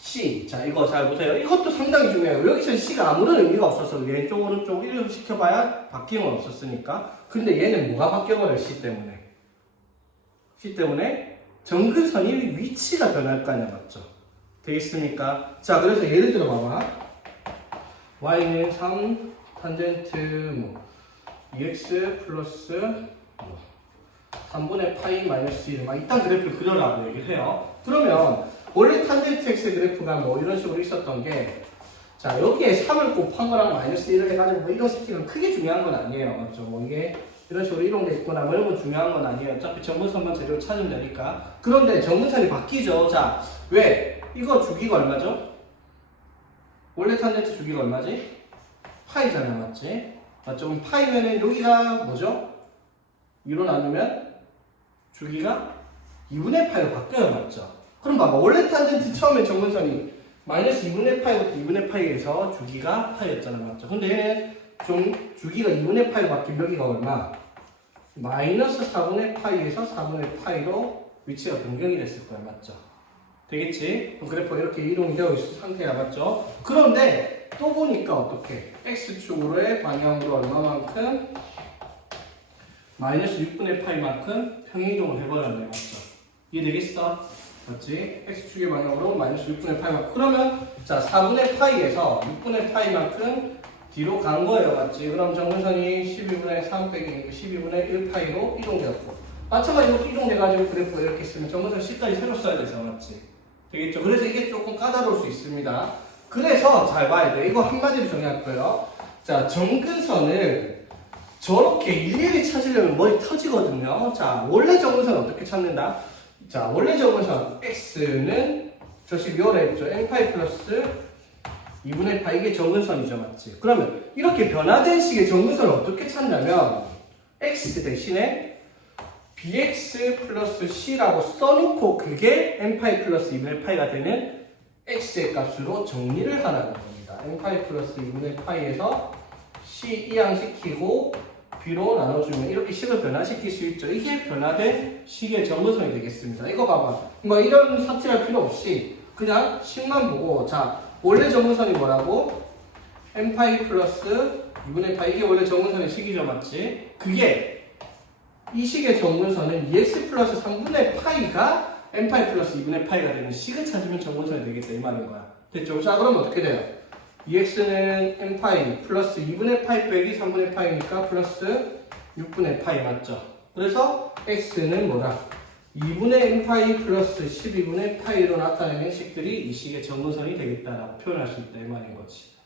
C. 자, 이거 잘 보세요. 이것도 상당히 중요해요. 여기서 C가 아무런 의미가 없어서 왼쪽, 오른쪽 이렇게 시켜봐야 바뀌는 건 없었으니까. 근데 얘는 뭐가 바뀌어버려요? C 때문에. C 때문에 정근선이 위치가 변할 거 아니야. 맞죠? 되겠습니까? 자, 그래서 예를 들어 봐봐. Y는 3, 탄젠트 뭐 2x 플러스 뭐 3분의 파이 마이너스 1 막 이딴 그래프를 그려라고 얘기를 해요. 그러면 원래 탄젠트 x 그래프가 뭐 이런 식으로 있었던 게 자, 여기에 3을 곱한 거랑 마이너스 1을 해가지고 뭐 이런 스틱은 크게 중요한 건 아니에요. 맞죠? 뭐 이게 이런 식으로 이동돼 있거나 뭐 이런 건 중요한 건 아니에요. 어차피 정근선만 재료를 찾으면 되니까. 그런데 정근선이 바뀌죠. 자, 왜? 이거 주기가 얼마죠? 원래 탄젠트 주기가 얼마지? 파이잖아. 맞지? 맞죠? 그럼 파이면은 여기가 뭐죠? 2로 나누면 주기가 2분의 파이로 바뀌어요. 맞죠? 그럼 봐봐. 원래 탄젠트 처음에 정근선이 마이너스 2분의 파이부터 2분의 파이에서 주기가 파이였잖아. 맞죠? 근데 얘는 좀 주기가 2분의 파이로 바뀐 여기가 얼마? 마이너스 4분의 파이에서 4분의 파이로 위치가 변경이 됐을 거야. 맞죠? 되겠지? 그럼 그래프가 이렇게 이동이 되어 있을 상태야. 맞죠? 그런데 또 보니까 어떻게? X축으로의 방향으로 얼마만큼? 마이너스 6분의 파이만큼 평행이동을 해버렸네. 맞죠? 이해되겠어? 맞지? X축의 방향으로 마이너스 6분의 파이만큼. 그러면 자 4분의 파이에서 6분의 파이만큼 뒤로 간 거예요. 맞지? 그럼 정근선이 12분의 3 빼기 12분의 1 파이로 이동되었고 마찬가지로 이동돼가지고 그래프가 이렇게 쓰면 정근선 C까지 새로 써야 되죠. 맞지? 되겠죠? 그래서 이게 조금 까다로울 수 있습니다. 그래서 잘 봐야 돼. 이거 한마디로 정리할 거예요. 자, 정근선을 저렇게 일일이 찾으려면 머리 터지거든요. 자, 원래 정근선 어떻게 찾는다? 자, 원래 정근선 x는 저식 요래 했죠. n파이 플러스 2분의 파이 이게 정근선이죠. 맞지? 그러면 이렇게 변화된 식의 정근선을 어떻게 찾냐면 x 대신에 bx 플러스 c라고 써놓고 그게 n파이 플러스 2분의 파이가 되는 x의 값으로 정리를 하라는 겁니다. n파이 플러스 2분의 파이에서 c 이항시키고 b로 나눠주면 이렇게 식을 변화시킬 수 있죠. 이게 변화된 식의 정근선이 되겠습니다. 이거 봐봐. 뭐 이런 사티할 필요 없이 그냥 식만 보고 자 원래 정근선이 뭐라고? n파이 플러스 2분의 파이 이게 원래 정근선의 식이죠. 맞지? 그게 이 식의 정근선은 2x 플러스 3분의 파이가 n파이 플러스 2분의 파이가 되는 식을 찾으면 정근선이 되겠다 이 말인 거야. 됐죠? 자 그럼 어떻게 돼요? 2x는 n파이 플러스 2분의 파이 빼기 3분의 파이니까 플러스 6분의 파이 맞죠? 그래서 x는 뭐다? 2분의 n파이 플러스 12분의 파이로 나타내는 식들이 이 식의 정근선이 되겠다라고 표현할 수 있다 이 말인 거지.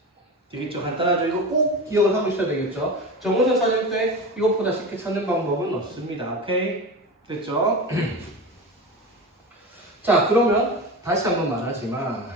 되겠죠? 간단하죠? 이거 꼭 기억을 하고 있어야 되겠죠? 정근선 찾을 때 이것보다 쉽게 찾는 방법은 없습니다. 오케이? 됐죠? 자 그러면 다시 한번 말하지만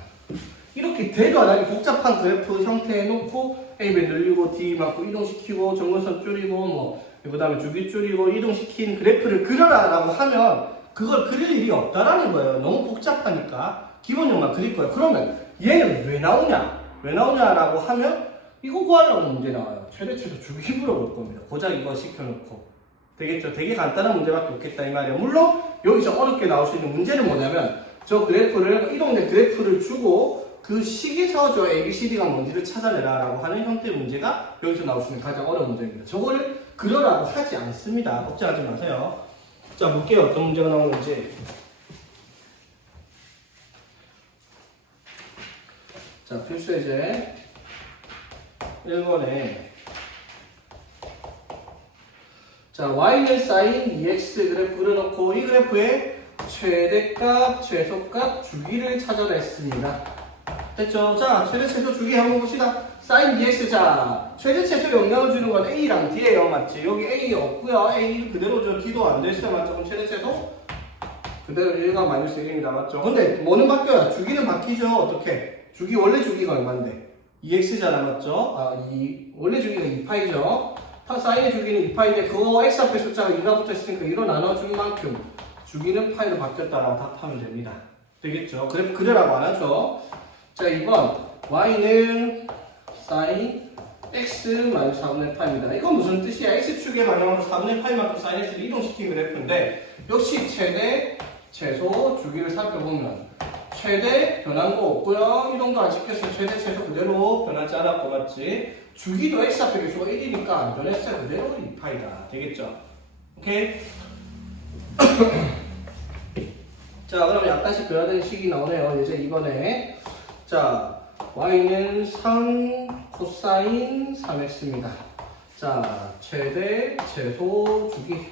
이렇게 되도 안 하게 복잡한 그래프 형태에 놓고 A 늘리고 D 맞고 이동시키고 정근선 줄이고 그 다음에 주기 줄이고 이동시킨 그래프를 그려라 라고 하면 그걸 그릴 일이 없다라는 거예요. 너무 복잡하니까 기본형만 그릴 거예요. 그러면 얘는 왜 나오냐라고 하면 이거 구하려고 문제 나와요. 최대 최소 주기 물어볼 겁니다. 고작 이거 시켜놓고 되겠죠? 되게 간단한 문제밖에 없겠다 이 말이에요. 물론 여기서 어렵게 나올 수 있는 문제는 뭐냐면 저 그래프를 이동된 그래프를 주고 그 식에서 저 ABCD가 뭔지를 찾아내라 라고 하는 형태의 문제가 여기서 나올 수 있는 가장 어려운 문제입니다. 저거를 그러라고 하지 않습니다. 걱정하지 마세요. 자 볼게요. 어떤 문제가 나오는지. 자 필수예제 1번에 자 y는 sin 2x 그래프 그려놓고 이 그래프의 최대값, 최소값, 주기를 찾아냈습니다. 됐죠? 자 최대, 최소, 주기 한번 봅시다. sin 2x 자 최대, 최소 영향을 주는 건 a랑 d예요. 맞지? 여기 a 없고요. a 그대로죠. d도 안 됐어요. 맞죠? 그럼 최대, 최소 그대로 1과 마이너스 1입니다. 맞죠? 근데 뭐는 바뀌어요? 주기는 바뀌죠. 어떻게? 주기 원래 주기가 얼마인데? 2x잖아. 맞죠? 원래 주기가 2파이죠. 사인의 주기는 2파인데 그거 x 앞에 숫자가 2가 붙어있으니까 2로 나눠준 만큼 주기는 파이로 바뀌었다라고 답하면 됩니다. 되겠죠? 그래프 그려라고 안 하죠. 자 2번 y는 sin x 4분의 파입니다. 이건 무슨 뜻이야? x축의 방향으로 4분의 파이만큼 sin x를 이동시킨 그래프인데 역시 최대, 최소, 주기를 살펴보면 최대 변한 거 없고요. 이동도 안 시켰어요. 최대, 최소 그대로 변하지 않았고 맞지? 주기도 x 앞에 개수가 1이니까 안 변했어요. 그대로 2파이다. 되겠죠? 오케이? 자 그럼 약간씩 변화되는 식이 나오네요. 이제 이번에 자 y는 3 코사인 3x입니다. 자 최대, 최소, 주기.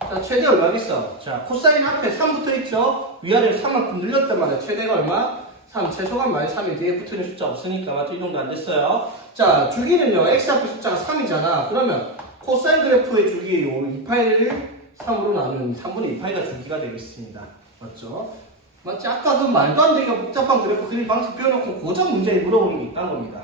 자 최대 얼마겠어? 자 코사인 앞에 3 붙어있죠? 위아래로 3만큼 늘렸단 말이야. 최대가 얼마? 3, 최소가 마이너스 3이 뒤에 붙어있는 숫자 없으니까 맞죠? 이동도 안 됐어요. 자 주기는요 x 앞에 숫자가 3이잖아. 그러면 코사인 그래프의 주기 2파이를 3으로 나눈 3분의 2파이가 주기가 되겠습니다. 맞죠? 맞지? 아까 그 말도 안 되게 복잡한 그래프 그릴 방식 배워놓고 고정 문제에 물어보는 게 있다는 겁니다.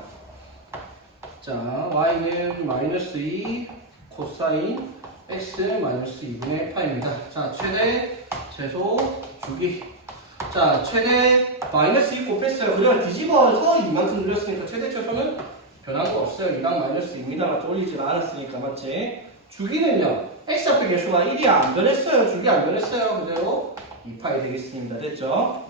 자 y는 마이너스 2 코사인 x 마이너스 2분의 파입니다. 자 최대, 최소, 주기. 자 최대 마이너스 2 곱했어요. 그냥 뒤집어서 이만큼 늘렸으니까 최대, 최소는 변한 거 없어요. 2랑 마이너스 2입니다. 올리지 않았으니까 맞지? 주기는요 x 앞에 개수가 1이 안 변했어요. 주기 안 변했어요. 그대로 2파이 되겠습니다. 됐죠?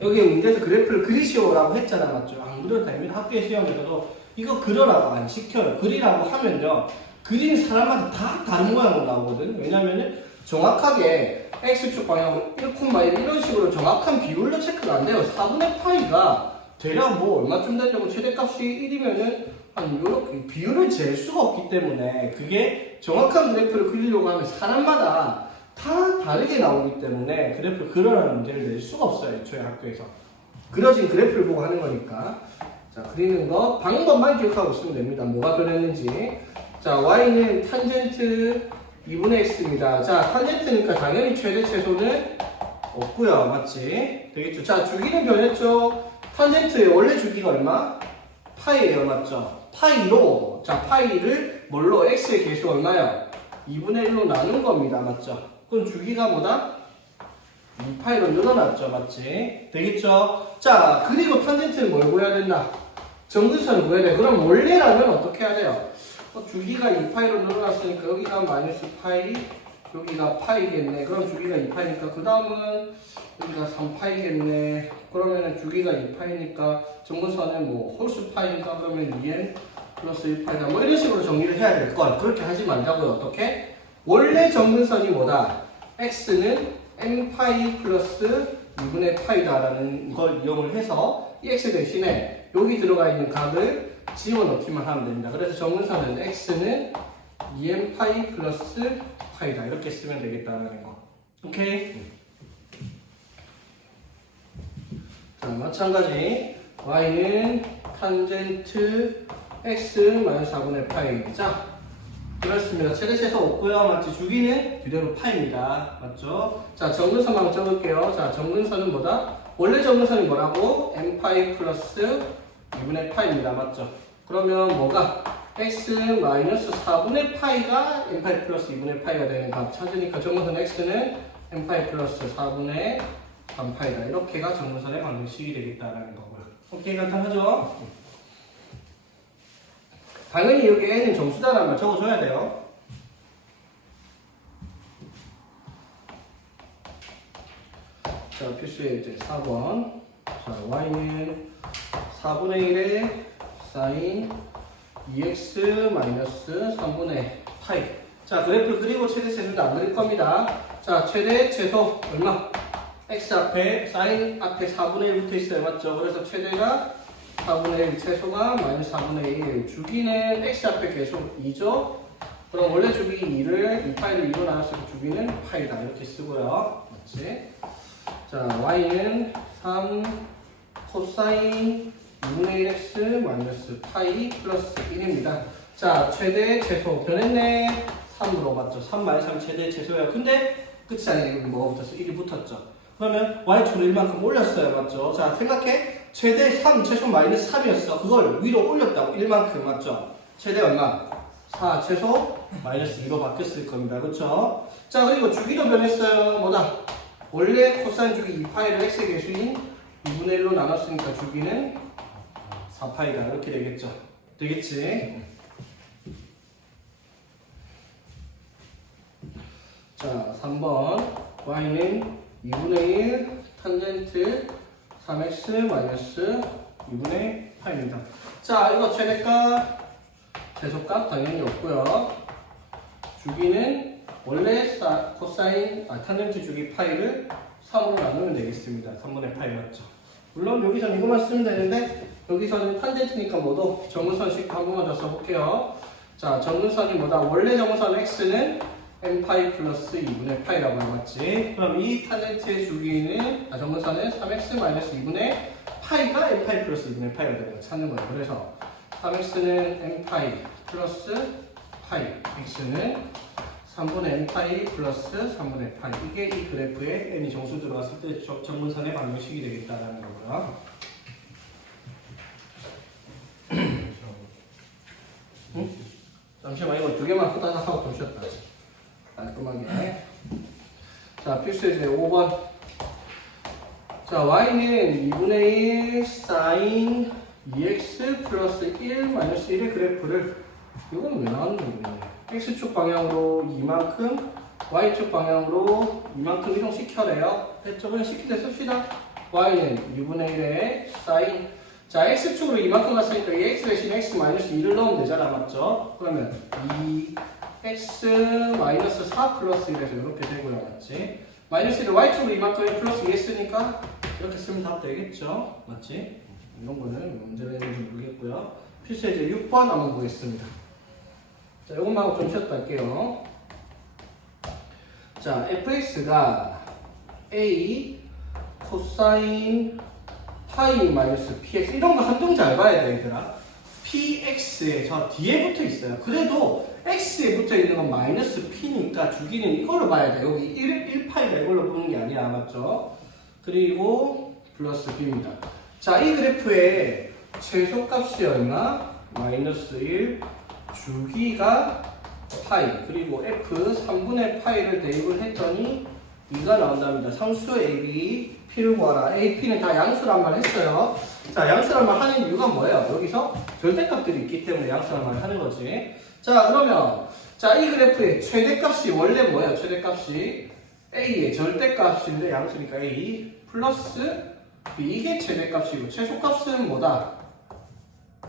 여기 문제에서 그래프를 그리시오라고 했잖아. 맞죠? 안 그려도 됩니다. 학교의 시험에서도 이거 그려라고 안 시켜요. 그리라고 하면요 그리는 사람마다 다 다른 모양으로 나오거든. 왜냐면은 정확하게 x축 방향으로 1,1 이런 식으로 정확한 비율로 체크가 안 돼요. 4분의 파이가 대략 뭐 얼마쯤 되려고 최대값이 1이면은 한 이렇게 비율을 잴 수가 없기 때문에 그게 정확한 그래프를 그리려고 하면 사람마다 다 다르게 나오기 때문에 그래프를 그려라는 문제를 낼 수가 없어요. 애초에 학교에서 그려진 그래프를 보고 하는 거니까. 자 그리는 거 방법만 기억하고 있으면 됩니다. 뭐가 변했는지. 자 y는 탄젠트 2분의 x입니다. 자 탄젠트니까 당연히 최대 최소는 없고요. 맞지? 되겠죠? 자 주기는 변했죠? 탄젠트의 원래 주기가 얼마? 파이예요. 맞죠? 파이로 자 파이를 뭘로? x의 개수 얼마요? 2분의 1로 나눈 겁니다. 맞죠? 그럼 주기가 뭐다? 2파이로 늘어났죠. 맞지? 되겠죠? 자 그리고 탄젠트는 뭘 구해야 된다? 정근선을 구해야 돼. 그럼 원래라면 어떻게 해야 돼요? 주기가 2파이로 늘어났으니까 여기가 마이너스 파이 여기가 파이겠네. 그럼 주기가 2파이니까 그 다음은 여기가 3파이겠네. 그러면은 주기가 2파이니까 정근선은 뭐 홀수 파이니까 그러면 2n 플러스 1파이다. 뭐 이런 식으로 정리를 해야 될 것. 그렇게 하지 말자고요. 어떻게? 원래 정근선이 뭐다? x는 n파이 플러스 2분의 파이다라는 걸 이용을 해서 이 x 대신에 여기 들어가 있는 값을 집어넣기만 하면 됩니다. 그래서 정근선은 x는 2n파이 플러스 파이다. 이렇게 쓰면 되겠다는 거. 오케이? 자, 마찬가지 y는 탄젠트 x 마이너스 4분의 파이. 자, 그렇습니다. 최대 최소 없고요. 맞지? 주기는 그대로 파입니다. 맞죠? 자, 정근선 한번 적을게요. 자, 정근선은 뭐다? 원래 정근선이 뭐라고? n파이 플러스 2분의 파입니다. 맞죠? 그러면 뭐가? x 마이너스 4분의 파이가 n파이 플러스 2분의 파이가 되는 값 찾으니까 정근선 x는 n파이 플러스 4분의 3파이다. 이렇게가 정근선의 방정식이 되겠다라는 거고요. 오케이, 간단하죠? 당연히 여기 n은 정수다라는 걸 적어줘야 돼요. 자, 필수의 이제 4번. 자, y는 4분의 1의 사인 2x 마이너스 3분의 파이. 자, 그래프 그리고 최대 최소도 안 그릴 겁니다. 자, 최대 최소 얼마? x 앞에 사인 앞에 4분의 1 붙어 있어요. 맞죠? 그래서 최대가 4분의 1, 최소가 마이너스 4분의 1. 주기는 x 앞에 계속 2죠? 그럼 원래 주기 2를 2파이를 2로 나눴을 때 주기는 파이다. 이렇게 쓰고요. 맞지? 자, y는 3 코사인 2분의 1x 마이너스 파이 플러스 1입니다. 자, 최대 최소 변했네. 3으로 맞죠? 3 마이너스 3 최대 최소예요. 근데 끝이 아니에요. 여기 뭐가 붙었어? 1이 붙었죠? 그러면 y축을 1만큼 올렸어요. 맞죠? 자, 생각해. 최대 3, 최소 마이너스 3이었어. 그걸 위로 올렸다고. 1만큼. 맞죠? 최대 얼마? 4, 최소 마이너스 2로 바뀌었을 겁니다. 그렇죠? 자, 그리고 주기도 변했어요. 뭐다? 원래 코사인 주기 2파이를 x의 개수인 2분의 1로 나눴으니까 주기는 4파이다. 이렇게 되겠죠? 되겠지? 자, 3번. y는 2분의 1 탄젠트 3x 마이너스 2분의 파입니다. 자, 이거 최대값, 최소값 당연히 없고요. 주기는 원래 코사인, 탄젠트 주기 파이를 3으로 나누면 되겠습니다. 3분의 파이 맞죠? 물론 여기서는 이것만 쓰면 되는데 여기서는 탄젠트니까 뭐도 정근선식 한 번만 더 써볼게요. 자, 정근선이 뭐다? 원래 정근선 x는 n파이 플러스 2분의 파이라고 해봤지. 그럼 이 탄젠트의 주기는, 정근선은 3x 마이너스 2분의 파이가 n파이 플러스 2분의 파이가 되는 걸 찾는 거예요. 그래서 3x는 n파이 플러스 파이, x는 3분의 n파이 플러스 3분의 파이. 이게 이 그래프에 n이 정수 들어갔을 때 정근선의 방정식이 되겠다라는 거고요. 응? 잠시만, 이거 두 개만 후다닥 하고 좀 쉬었다. 깔끔하게. 자, 필수의 제 5번. 자, y는 2분의 1 사인 2x 플러스 1 마이너스 1의 그래프를, 이건 왜 나왔는지 모르겠네. x축 방향으로 이만큼, y축 방향으로 이만큼 이동시켜래요. 됐죠? 그냥 시키되 씁시다. y는 2분의 1의 사인, 자, x축으로 이만큼 갔으니까 이 x 대신 x 마이너스 2를 넣으면 되잖아. 맞죠? 그러면 2x 마이너스 4 플러스 1에서 이렇게 되고요. 맞지? 마이너스 1을 y축으로 이만큼에 플러스 2 했으니까 이렇게 쓰면 답 되겠죠? 맞지? 이런 거는 문제를 했는지 모르겠고요. 필수의 이제 6번 한번 보겠습니다. 자, 이것만 하고 좀 쉬었다 할게요. 자, fx가 a 코사인 파이 마이너스 px, 이런 거 한정 잘 봐야 돼, 얘들아. px에 저 뒤에 붙어 있어요. 그래도 x에 붙어 있는 건 마이너스 p니까 주기는 이걸로 봐야 돼. 여기 1파이가 이걸로 보는 게 아니야. 맞죠? 그리고 플러스 b입니다. 자, 이 그래프의 최소값이 얼마? 마이너스 1, 주기가 파이, 그리고 f 3분의 파이를 대입을 했더니 2가 나온답니다. 상수 AB P를 구하라. A, P는 다 양수란 말 했어요. 자, 양수란 말 하는 이유가 뭐예요? 여기서 절대값들이 있기 때문에 양수란 말을 하는 거지. 자, 그러면 자, 이 그래프의 최대값이 원래 뭐예요? 최대값이 A의 절대값인데 양수니까 A 플러스 B. 이게 최대값이고 최소값은 뭐다?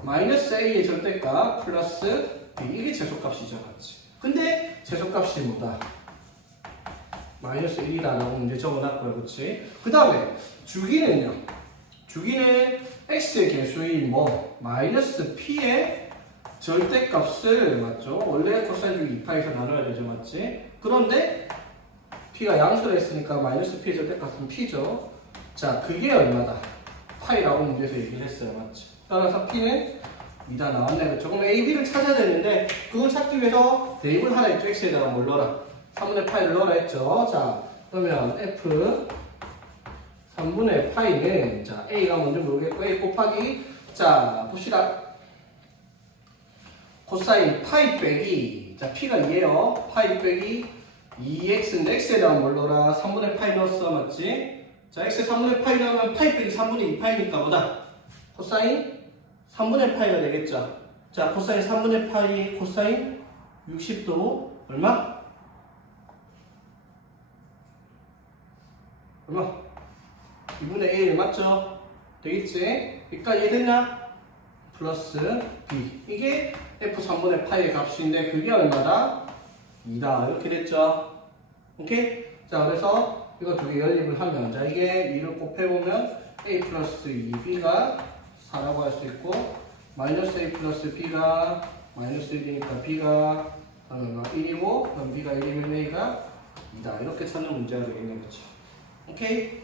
마이너스 A의 절대값 플러스 B. 이게 최소값이죠. 맞지? 근데 최소값이 뭐다? 마이너스 1이다라고 문제 적어놨고요. 그렇지? 그 다음에 주기는요. 주기는 x의 개수인 뭐 마이너스 p의 절대값을 맞죠? 원래 코사인 주기 2파에서 나눠야 되죠. 맞지? 그런데 p가 양수로 했으니까 마이너스 p의 절대값은 p죠. 자, 그게 얼마다? 파이라고 문제에서 얘기를 했어요. 맞지? 따라서 p는 2다 나왔네. 그렇죠? 그럼 a, b를 찾아야 되는데 그걸 찾기 위해서 대입을 하라 했죠. x에다가 뭘 넣어라? 3분의 파이를 넣어라 했죠. 자, 그러면 f 3분의 파이는 자 a가 뭔지 모르겠고 a 곱하기 자 봅시다. 코사인 파이 빼기 자 p가 2예요. 파이 빼기 2x인데 x에다가 뭘 넣어라? 3분의 파이 넣었어. 맞지? 자 x에 3분의 파이 넣으면 파이 빼기 3분의 2파이니까 뭐다? 코사인 3분의 파이가 되겠죠. 자 코사인 3분의 파이 코사인 60도 얼마? 얼마? 2분의 1 맞죠? 되겠지? 여기까지 이해됐나? 플러스 B 이게 F3분의 파이의 값인데 그게 얼마다? 2다 이렇게 됐죠? 오케이? 자 그래서 이거 두 개 연립을 하면 자 이게 2를 곱해보면 A 플러스 2B가 4라고 할 수 있고 마이너스 A 플러스 B가 마이너스 1이니까 B가 1이고 그럼 B가 1이면 A가 2다 이렇게 찾는 문제가 되겠네. 그렇죠? 오케이?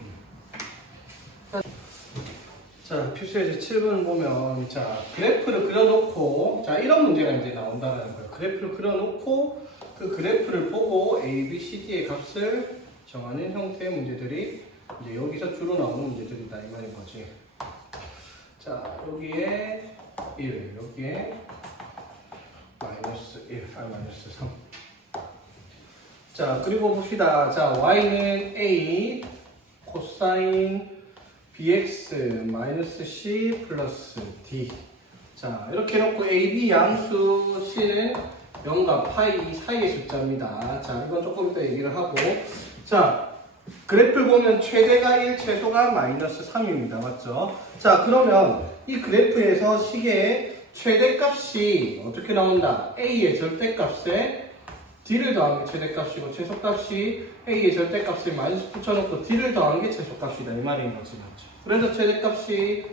자, 필수예제 7번 보면, 자, 그래프를 그려놓고, 자, 이런 문제가 이제 나온다는 거예요. 그래프를 그려놓고, 그 그래프를 보고 A, B, C, D의 값을 정하는 형태의 문제들이 이제 여기서 주로 나오는 문제들이다, 이 말인 거지. 자, 여기에 1, 여기에 마이너스 1, 마이너스 3. 자, 그리고 봅시다. 자, Y는 A, 코사인 bx 마이너스 c 플러스 d. 자 이렇게 해놓고 a, b 양수 c는 0과 파이 사이의 숫자입니다. 자 이건 조금 이따 얘기를 하고 자 그래프를 보면 최대가 1, 최소가 마이너스 3입니다. 맞죠? 자 그러면 이 그래프에서 식의 최대값이 어떻게 나온다? a의 절대값에 d를 더한 게 최대값이고 최소값이 a의 절대값에 마이너스 붙여놓고 d를 더한 게 최소값이다 이 말인 거지. 맞죠? 그래서 최대값이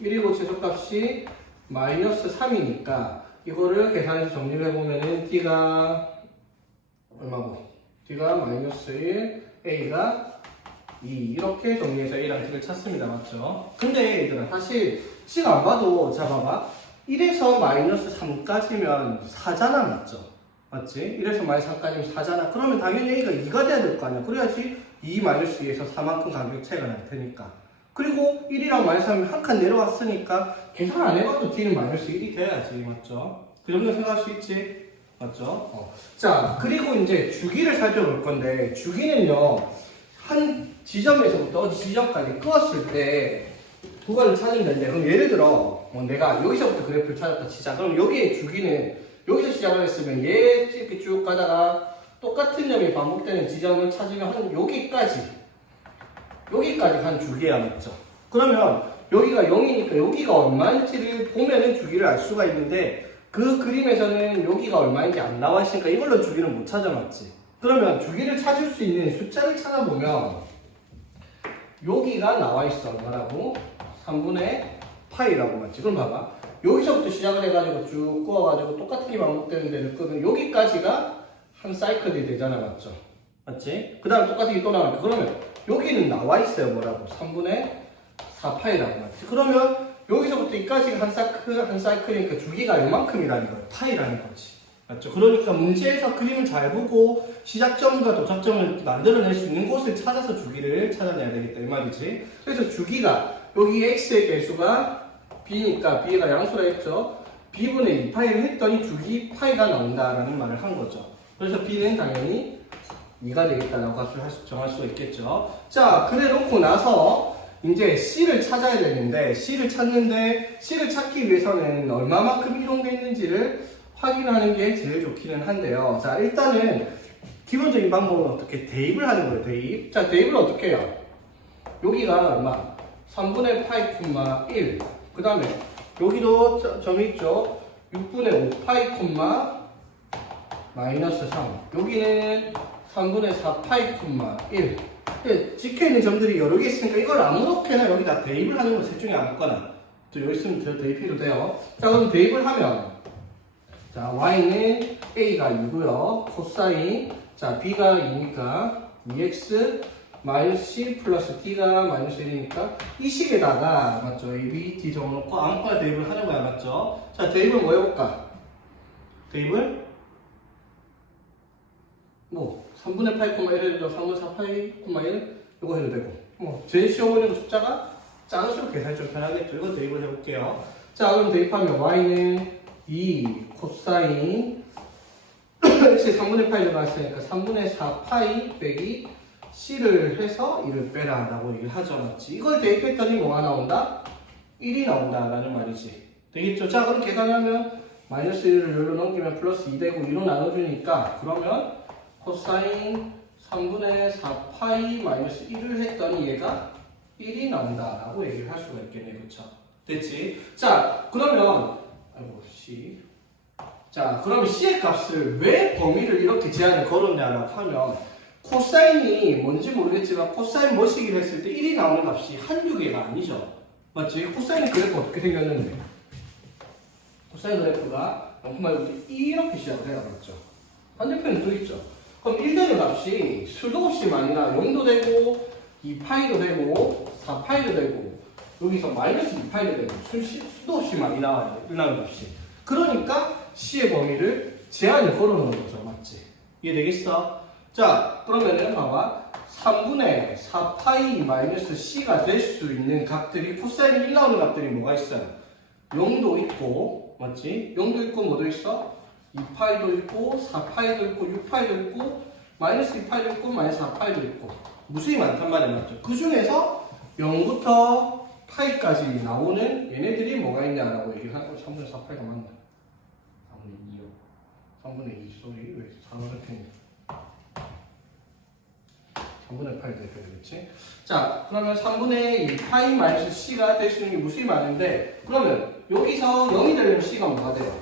1이고 최소값이 마이너스 3이니까 이거를 계산해서 정리를 해보면은 d가 얼마고? d가 마이너스 1, a가 2 이렇게 정리해서 a랑 d를 찾습니다. 맞죠? 근데 얘들아 사실 식 안 봐도 자 봐봐 1에서 마이너스 3까지면 4잖아. 맞죠? 맞지? 1에서 마이너스 3까지면 4잖아. 그러면 당연히 A가 2가 돼야 될 거 아니야. 그래야지 2 마이너스 2에서 4만큼 간격 차이가 날 테니까. 그리고 1이랑 마이너스 3이 한 칸 내려왔으니까 계산 안 해봐도 D는 마이너스 1이 돼야지. 맞죠? 그 정도 생각할 수 있지? 맞죠? 자, 그리고 이제 주기를 살펴볼 건데 주기는요. 한 지점에서부터 어디 지점까지 끄었을 때 구간을 찾으면 되는데 그럼 예를 들어 내가 여기서부터 그래프를 찾았다 치자. 그럼 여기에 주기는 여기서 시작을 했으면 얘 이렇게 쭉 가다가 똑같은 점이 반복되는 지점을 찾으면 한 여기까지 한 주기야. 맞죠? 그러면 여기가 0이니까 여기가 얼마인지를 보면은 주기를 알 수가 있는데 그 그림에서는 여기가 얼마인지 안 나와 있으니까 이걸로 주기를 못 찾아. 맞지? 그러면 주기를 찾을 수 있는 숫자를 찾아보면 여기가 나와 있어. 얼마라고? 3분의 파이라고. 맞지? 그럼 봐봐. 여기서부터 시작을 해가지고 쭉 구워가지고 똑같은 게 반복되는 데를 끄면 여기까지가 한 사이클이 되잖아. 맞죠? 맞지? 그 다음에 똑같은 게 또 나오니까 그러면 여기는 나와 있어요. 뭐라고? 3분의 4파이라고. 맞지? 그러면 여기서부터 여기까지가 한 사이클이니까 주기가 이만큼이라는 거예요. 파이라는 거지. 맞죠? 그러니까 문제에서 그림을 잘 보고 시작점과 도착점을 만들어낼 수 있는 곳을 찾아서 주기를 찾아내야 되겠다. 이 말이지. 그래서 주기가 여기 x의 개수가 b니까 b가 양수라 했죠. b분의 2파이를 했더니 주기 파이가 나온다라는 말을 한 거죠. 그래서 b는 당연히 2가 되겠다라고 값을 정할 수가 있겠죠. 자, 그래 놓고 나서 이제 c를 찾아야 되는데 c를 찾기 위해서는 얼마만큼 이동되어 있는지를 확인하는 게 제일 좋기는 한데요. 자, 일단은 기본적인 방법은 어떻게 대입을 하는 거예요. 대입. 자, 대입을 어떻게 해요? 여기가 얼마? 3분의 파이 콤마 1. 그 다음에 여기도 점이 있죠. 6분의 5 파이 콤마 마이너스 3. 여기는 3분의 4 파이 콤마 1. 찍혀있는 점들이 여러 개 있으니까 이걸 아무렇게나 여기다 대입을 하는 거 셋 중에 아무거나 또 여기 있으면 더 대입해도 돼요. 자, 그럼 대입을 하면 자, y는 a가 2고요. 코사인 자, b가 2니까 2x 마이너스 c 플러스 d가 마이너스 1이니까 이 식에다가 맞죠? a, b, d 적어놓고 아무거나 대입을 하는 거야. 맞죠? 자, 대입을 뭐 해볼까? 대입을 뭐 3분의 8, 1을 3분의 4, 8, 1 이거 해도 되고 제일 쉬워 보이는 숫자가 작을수록 계산이 좀 편하겠죠. 이거 대입을 해볼게요. 자, 그럼 대입하면 y는 2 코사인 x 3분의 8 들어갔으니까 3분의 4 파이 빼기 c를 해서 1을 빼라 라고 얘기를 하죠. 맞지? 이걸 대입했더니 뭐가 나온다? 1이 나온다 라는 말이지. 되겠죠? 자, 그럼 계산하면 마이너스 1을 여기로 넘기면 플러스 2 되고 2로 나눠주니까 그러면 코사인 3분의 4 파이 마이너스 1을 했더니 얘가 1이 나온다 라고 얘기를 할 수가 있겠네. 그쵸? 됐지? 자, 그러면 아이고 C 자, 그러면 C의 값을 왜 범위를 이렇게 제한을 걸었냐라고 하면 코사인이 뭔지 모르겠지만 코사인 뭐시기를 했을 때 1이 나오는 값이 한두 개가 아니죠. 맞지? 코사인 그래프 어떻게 생겼는데? 코사인 그래프가 정말 이렇게 시작을 해요. 맞죠? 반대편에 또 있죠. 그럼 1되는 값이 수도 없이 많이 나. 0도 되고 2파이도 되고 4파이도 되고 여기서 마이너스 2파이도 되고 수도 없이 많이 나와요. 1나오는 값이. 그러니까 C의 범위를 제한을 걸어놓은 거죠. 맞지? 이해되겠어? 자, 그러면은 봐봐. 3분의 4파이 마이너스 C가 될 수 있는 값들이 코사인이 1 나오는 값들이 뭐가 있어요? 0도 있고 맞지? 0도 있고 뭐도 있어? 2파이도 있고 4파이도 있고 6파이도 있고 마이너스 2파이도 있고 마이너스 4파이도 있고 무수히 많단 말이야. 맞죠? 그 중에서 0부터 파이까지 나오는 얘네들이 뭐가 있냐라고 얘기를 하고 3분의 4파이가 맞나? 3분의 2요. 3분의 2 소리 왜 4가 이렇게 있냐? 3분의 8 돼야 되겠지? 자, 그러면 3분의 2 파이 마이너스 C가 될 수 있는 게 무수히 많은데 그러면 여기서 0이 되려면 C가 뭐가 돼요?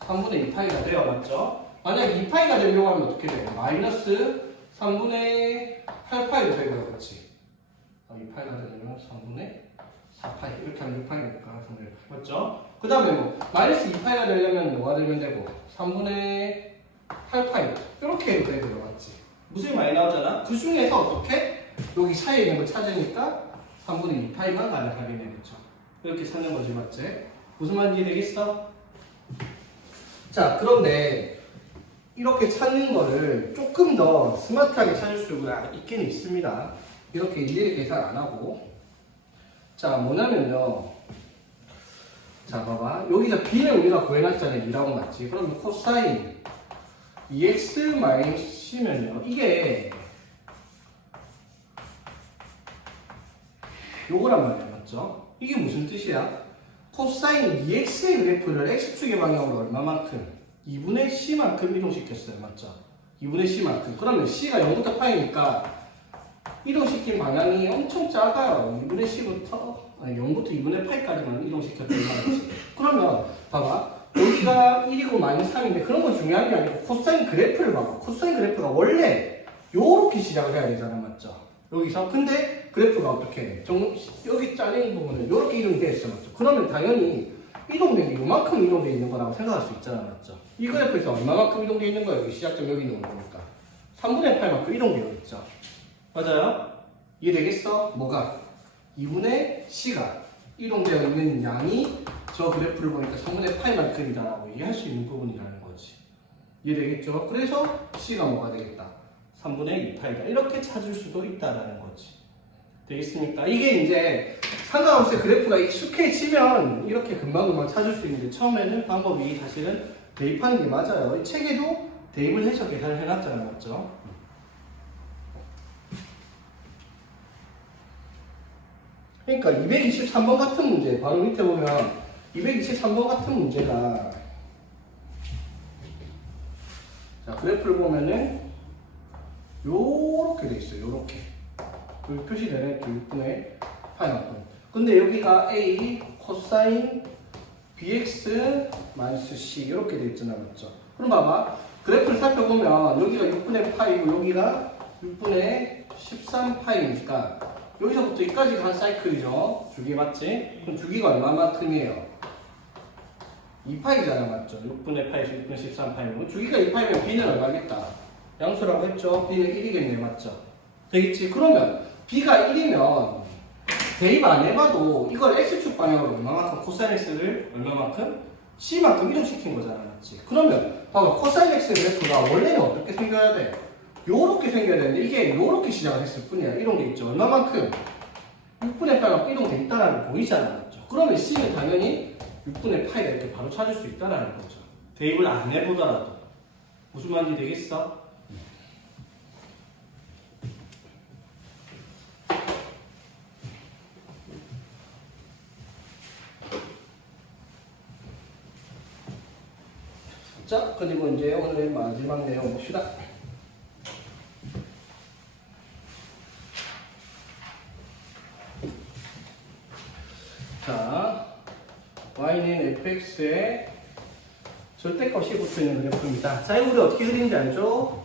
3분의 2파이가 돼요. 맞죠? 만약 2파이가 되려고 하면 어떻게 돼요? 마이너스 3분의 8파이도 되고요. 그렇지? 2파이가 되려면 3분의 4파이 이렇게 하면 6파이니까 3분의 8 맞죠? 그 다음에 뭐 마이너스 2파이가 되려면 뭐가 되면 되고 3분의 8파이 이렇게 해도 되고요. 맞지? 무수히 많이 나오잖아? 그 중에서 어떻게? 여기 사이에 있는 걸 찾으니까 3분의 2파이만 가능하겠네. 그쵸? 이렇게 찾는 거지. 맞지? 무슨 말인지 되겠어? 자, 그런데 이렇게 찾는 거를 조금 더 스마트하게 찾을 수가 있긴 있습니다. 이렇게 일일이 계산 안 하고. 자, 뭐냐면요. 자, 봐봐. 여기서 B는 우리가 구해놨잖아요. 2라고 맞지? 그러면 코사인 2x 마이너스 C면요. 이게 요거란 말이야. 맞죠? 이게 무슨 뜻이야? 코사인 2x의 그래프를 x축의 방향으로 얼마만큼? 2분의 c만큼 이동시켰어요. 맞죠? 2분의 c만큼. 그러면 c가 0부터 파이니까 이동시킨 방향이 엄청 작아요. 2분의 c부터 0부터 2분의 파이까지만 이동시켰단 말이지. 그러면 봐봐. 여기가 1이고 마이너스 3인데 그런 건 중요한 게 아니고 코사인 그래프를 봐봐. 코사인 그래프가 원래 요렇게 시작을 해야 되잖아. 맞죠? 여기서 근데 그래프가 어떻게 해? 여기 잘린 부분은 이렇게 이동이 되어 있어. 맞죠? 그러면 당연히 이동된 게 이만큼 이동되어 있는 거라고 생각할 수 있잖아. 맞죠? 이 그래프에서 얼마만큼 이동되어 있는 거예요? 여기 시작점 여기 있는 거니까 3분의 8만큼 이동되어 있죠. 맞아요? 이해되겠어? 뭐가? 2분의 C가 이동되어 있는 양이 저 그래프를 보니까 3분의 8만큼이다 라고 이해할 수 있는 부분이라는 거지. 이해되겠죠? 그래서 C가 뭐가 되겠다? 3분의 2파이다. 이렇게 찾을 수도 있다라는 거지. 되겠습니까? 이게 이제 상관없이 그래프가 익숙해지면 이렇게 금방금방 찾을 수 있는데 처음에는 방법이 사실은 대입하는 게 맞아요. 이 책에도 대입을 해서 계산을 해놨잖아요. 맞죠? 그러니까 223번 같은 문제 바로 밑에 보면 223번 같은 문제가 그래프를 보면은 요렇게 돼 있어요. 요렇게. 여기 표시되네. 이렇게 6분의 파이만큼. 근데 여기가 A 코사인 bx 마이너스 c 이렇게 돼 있잖아요. 맞죠? 그럼 봐봐. 그래프를 살펴보면 여기가 6분의 파이고 여기가 6분의 13파이니까 여기서부터 여기까지가 한 사이클이죠. 주기 맞지? 그럼 주기가 얼마만큼이에요? 2파이잖아. 맞죠? 6분의 파이에서 6분의 13파이면 주기가 2파이면 b는 얼마겠다? 양수라고 했죠? b는 1이겠네. 맞죠? 되겠지? 그러면 b가 1이면 대입 안 해봐도 이걸 x축 방향으로 얼마만큼 코사인 x를 얼마만큼? c만큼 이동시킨 거잖아. 맞지? 그러면 봐봐. 코사인 x 그래프가 원래는 어떻게 생겨야 돼? 요렇게 생겨야 되는데 이게 요렇게 시작을 했을 뿐이야. 이동돼 있죠. 얼마만큼? 6분의 8가 이동돼 있다는 거 보이잖아. 맞죠? 그러면 c는 당연히 6분의 파이가 이렇게 바로 찾을 수 있다는 거죠. 대입을 안 해보더라도. 무슨 말인지 되겠어? 자, 그리고 이제 오늘 마지막 내용 봅시다. 자, y는 fx에 절대값이 붙어있는 그래프입니다. 자, 이거 우리 어떻게 그리는지 알죠?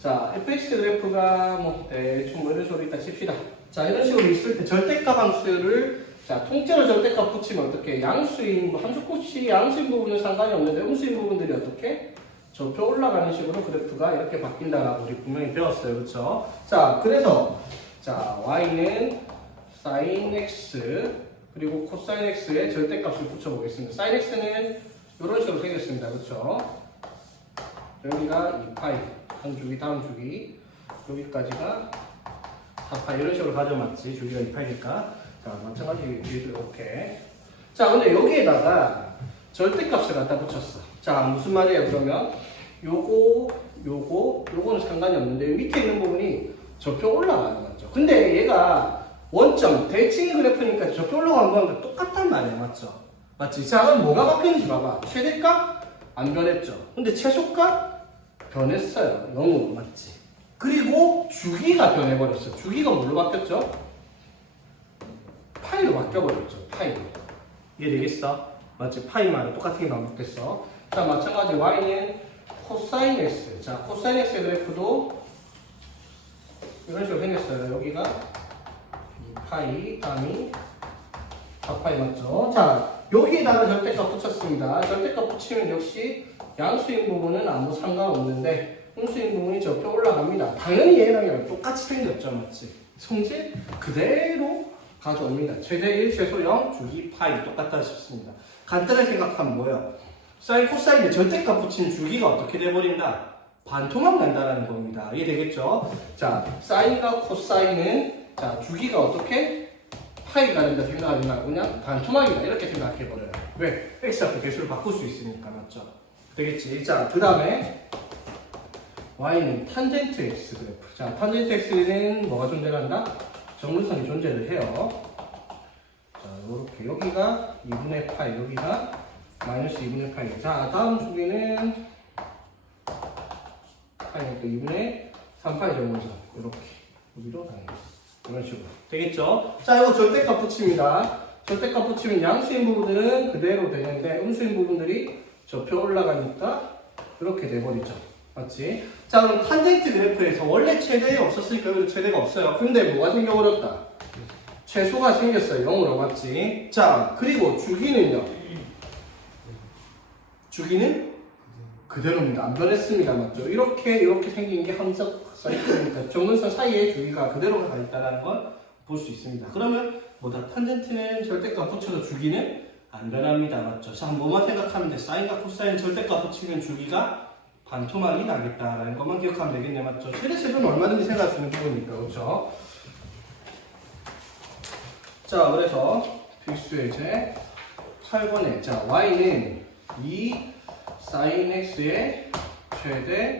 자, fx 그래프가 뭐 대충 뭐 이런 식으로 있다 칩시다. 자, 이런 식으로 있을 때 절대값 함수를 자, 통째로 절대값 붙이면 어떻게? 양수인, 뭐 함수값이 양수인 부분은 상관이 없는데 음수인 부분들이 어떻게? 저표 올라가는 식으로 그래프가 이렇게 바뀐다라고 우리 분명히 배웠어요. 그렇죠? 자, 그래서 자, y는 sin x 그리고 코사인 x에 절대값을 붙여보겠습니다. sin x는 이런 식으로 생겼습니다. 그렇죠? 여기가 2파이, 한 주기, 다음 주기, 여기까지가 4파이 이런 식으로 가져왔지. 주기가 2파이니까. 자, 마찬가지 이렇게. 자, 근데 여기에다가 절대값을 갖다 붙였어. 자, 무슨 말이에요? 그러면 요거는 상관이 없는데 밑에 있는 부분이 저표 올라가는 거죠. 근데 얘가 원점 대칭 그래프니까 저표 올라가는 거랑 똑같단 말이에요. 맞죠? 맞지? 자, 그럼 뭐가 바뀌는지 봐봐. 최대값 안 변했죠. 근데 최소값 변했어요. 0으로. 맞지? 그리고 주기가 변해버렸어. 주기가 뭘로 바뀌었죠? 파이로 바뀌어버렸죠. 파이로. 이해되겠어? 맞지? 파이만 똑같은 게 반복됐어. 자, 마찬가지 y는 코사인 x. 자, 코사인 x 그래프도 이런 식으로 생겼어요. 여기가 2파이, 다음이 4파이 맞죠? 자, 여기에다가 절대값 붙였습니다. 절대값 붙이면 역시 양수인 부분은 아무 상관없는데 음수인 부분이 저표 올라갑니다. 당연히 얘랑 똑같이 생겼죠. 맞지? 성질 그대로 가져옵니다. 최대 1, 최소 0, 주기 파이 똑같다 싶습니다. 간단하게 생각하면 뭐예요? 사인, 코사인에 절대값 붙이면 주기가 어떻게 돼버린다? 반토막 난다는 겁니다. 이해되겠죠? 자, 사인과 코사인은 자 주기가 어떻게? 파이가 된다 생각하지 말고 그냥 반토막이다 이렇게 생각해버려요. 왜? x하고 개수를 바꿀 수 있으니까. 맞죠? 되겠지? 자, 그 다음에 y는 탄젠트 x 그래프. 자, 탄젠트 x는 뭐가 존재한다? 정근선이 존재를 해요. 자, 요렇게 여기가 2분의 파이, 여기가 마이너스 2분의 파이. 자, 다음 주기는 파이니까 2분의 3파이 정근선. 요렇게 여기로 당겨요. 이런 식으로 되겠죠? 자, 이거 절대값 붙입니다. 절대값 붙이면 양수인 부분들은 그대로 되는데 음수인 부분들이 저표 올라가니까 이렇게 돼버리죠. 맞지? 자, 그럼 탄젠트 그래프에서 원래 최대가 없었으니까 여기도 최대가 없어요. 근데 뭐가 생겨버렸다? 최소가 생겼어요. 0으로. 맞지? 자, 그리고 주기는요? 주기는 그대로입니다. 안 변했습니다. 맞죠? 이렇게 생긴 게 함석 사이클이니까 정근선 사이에 주기가 그대로 가 있다는 걸 볼 수 있습니다. 그러면 뭐다? 탄젠트는 절대값 붙여도 주기는 안 변합니다. 맞죠? 자, 뭐만 생각하면 돼? 사인과 코사인 절대값 붙이면 주기가 반토막이 나겠다라는 것만 기억하면 되겠네. 맞죠? 최대 최소는 얼마든지 생각할 수 있는 부분이니까. 그렇죠? 자, 그래서 필수 예제 8번에 자, y는 2 sin x의 최대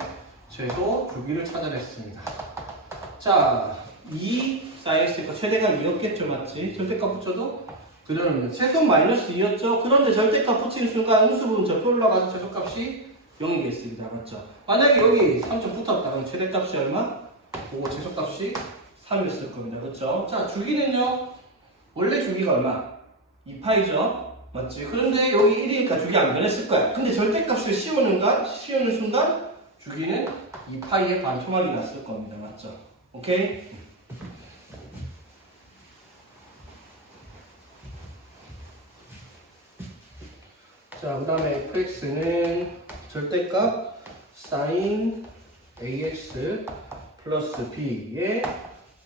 최소 주기를 찾아냈습니다. 자, 2 sin x니까 최대가 2였겠죠. 맞지? 절대값 붙여도 그대로입니다. 최소 마이너스 2였죠. 그런데 절대값 붙이는 순간 음수 부분 저표 올라가서 최소값이 0이겠습니다. 맞죠? 만약에 여기 3점 붙었다 그럼 최대값이 얼마? 그거 최소값이 3이었을 겁니다. 그렇죠? 자, 주기는요. 원래 주기가 얼마? 2파이죠? 맞지? 그런데 여기 1이니까 주기 안 변했을 거야. 근데 절대값을 씌우는 순간 주기는 2파이의 반토막이 났을 겁니다. 맞죠? 오케이? 자, 그 다음에 fx는 절대값 sin ax 플러스 b의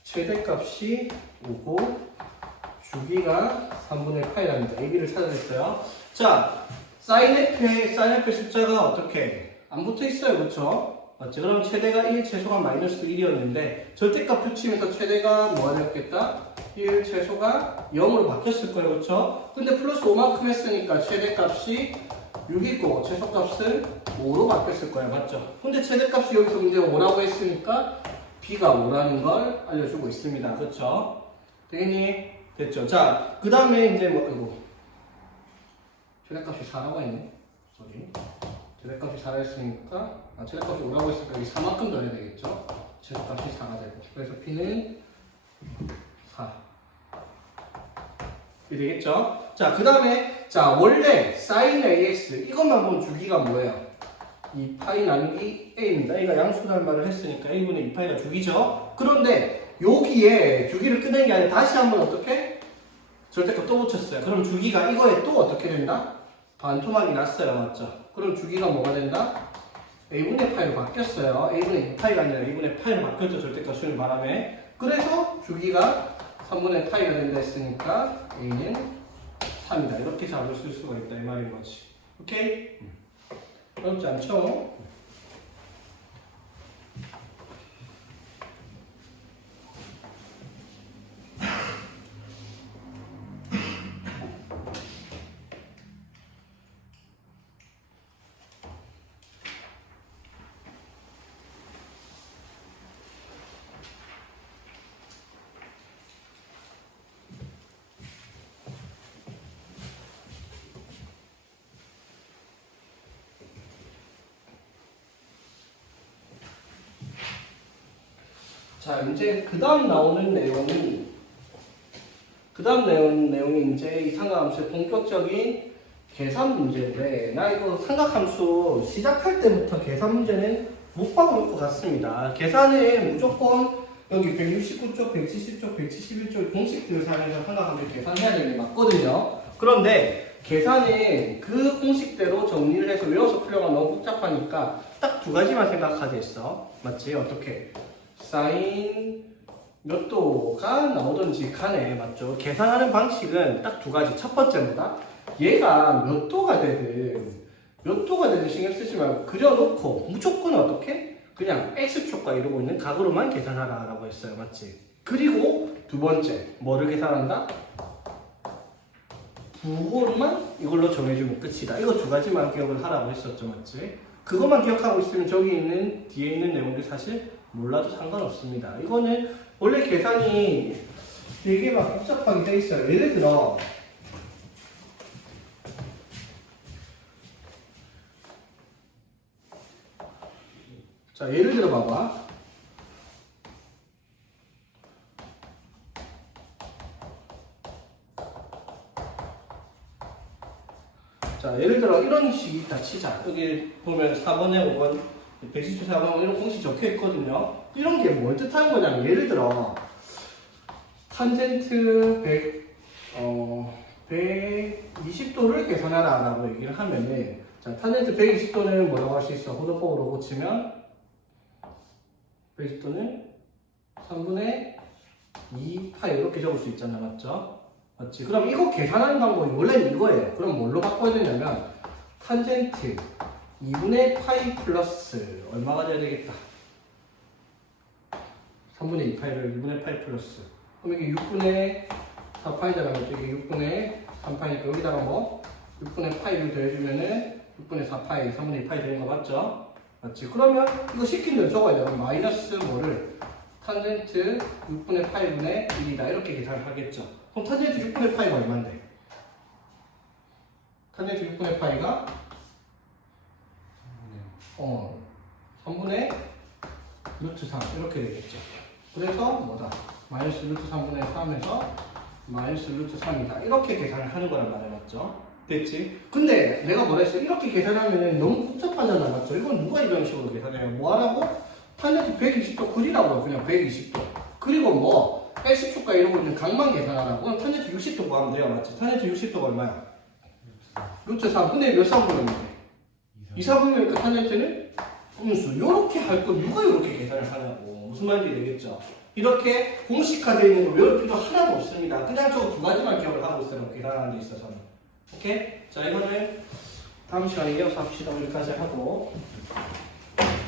최대값이 5고 주기가 3분의 파이랍니다. ab를 찾아냈어요. 자, sin f의 숫자가 어떻게? 안 붙어 있어요. 그렇죠? 맞지? 그럼 최대가 1, 최소가 마이너스 1이었는데 절대값 붙이면서 최대가 뭐가 되었겠다? 1, 최소가 0으로 바뀌었을 거예요. 그렇죠? 근데 플러스 5만큼 했으니까 최대값이 6이고 최소값은 5로 바뀌었을 거예요. 맞죠? 근데 최대값이 여기서 문제 5라고 했으니까 b가 5라는 걸 알려주고 있습니다. 그렇죠? 되겠니? 됐죠? 자, 그 다음에 이제 이거 최대값이 4라고 했네. 소리. 최대값이 4라 했으니까 최대값이 5라고 했으니까 여기 4만큼 더해야 되겠죠? 최대값이 4가 되고 그래서 b는 4 이렇게 되겠죠? 자, 그 다음에 자 원래 sin ax 이것만 보면 주기가 뭐예요? 2파이 나누기 a입니다. a가 양수란 말을 했으니까 a분의 2파이가 주기죠? 그런데 여기에 주기를 끝낸 게 아니라 다시 한번 어떻게? 절대값 또 붙였어요. 그럼 주기가 이거에 또 어떻게 된다? 반토막이 났어요. 맞죠? 그럼 주기가 뭐가 된다? a분의 파이로 바뀌었어요. a분의 2파이가 아니라 a분의 파이로 바뀌었죠. 절대값 수는 바람에. 그래서 주기가 3분의 파이가 된다 했으니까 a는 3이다. 이렇게 잡을 쓸 수가 있다. 이 말인 거지. 오케이? 어렵지 않죠? 자, 이제 그 다음 나오는 내용이 이제 이 삼각함수의 본격적인 계산 문제인데, 나 이거 삼각함수 시작할 때부터 계산 문제는 못 박아놓을 것 같습니다. 계산은 무조건 여기 169쪽, 170쪽, 171쪽 공식들을 사용해서 삼각함수 계산해야 되는 게 맞거든요. 그런데 계산은 그 공식대로 정리를 해서 외워서 풀려가 너무 복잡하니까 딱 두 가지만 생각하게 했어. 맞지? 어떻게? 사인 몇 도가 나오든지 간에 맞죠? 계산하는 방식은 딱 두 가지. 첫 번째보다 얘가 몇 도가 되든 신경 쓰지 말고 그려놓고 무조건 어떻게? 그냥 x축과 이루고 있는 각으로만 계산하라 라고 했어요. 맞지? 그리고 두 번째 뭐를 계산한다? 부호로만 이걸로 정해주면 끝이다. 이거 두 가지만 기억을 하라고 했었죠. 맞지? 그것만 기억하고 있으면 뒤에 있는 내용들 사실 몰라도 상관없습니다. 이거는 원래 계산이 되게 막 복잡하게 돼 있어요. 예를 들어 자, 예를 들어 봐봐. 자, 예를 들어 이런 식이 있다 치자. 여기 보면 4번에 5번 114번 이런 공식 적혀 있거든요. 이런 게 뭘 뜻하는 거냐면 예를 들어 탄젠트 120도를 계산하라 라고 얘기를 하면은 자, 탄젠트 120도는 뭐라고 할 수 있어? 호도법으로 고치면 120도는 3분의 2파이 이렇게 적을 수 있잖아. 맞죠? 맞지? 그럼 이거 계산하는 방법이 원래는 이거예요. 그럼 뭘로 바꿔야 되냐면 탄젠트 2분의 파이 플러스 얼마가 돼야 되겠다? 3분의 2파이를 2분의 파이 플러스 그럼 이게 6분의 4파이잖아. 이게 6분의 3파이니까 여기다가 뭐 6분의 파이를 더해주면은 6분의 4파이 3분의 2파이 되는 거 맞죠? 맞지? 그러면 이거 시킨 대로 적어야 돼요. 마이너스 뭐를 탄젠트 6분의 파이분의 1이다 이렇게 계산을 하겠죠. 그럼 탄젠트 6분의 파이가 얼마인데? 탄젠트 6분의 파이가 3분의 루트 3 이렇게 되겠죠. 그래서 뭐다? 마이너스 루트 3분의 3에서 마이너스 루트 3이다. 이렇게 계산을 하는 거란 말이야, 맞죠? 됐지? 근데 내가 뭐랬어? 이렇게 계산하면 너무 복잡하잖아, 맞죠? 이건 누가 이런 식으로 계산해요? 뭐 하라고? 탄젠트 120도 그리라고요. 그냥 120도. 그리고 뭐 X축과 이러고 있는 각만 계산하라고. 그럼 탄젠트 60도 구하면 돼요, 맞지? 탄젠트 60도가 얼마야? 루트 3. 근데 몇 4분면인데? 2, 4분면이니까 탄젠트는 음수. 요렇게 할 거 누가 이렇게 계산을 하냐고. 무슨 말인지 되겠죠? 이렇게 공식화되어 있는 거 외울 필요 하나도 없습니다. 그냥 저 두 가지만 기억을 하고 있어요. 계산하는 데 있어서는. 오케이? 자, 이거는 다음 시간에 이어서 합시다. 여기까지 하고.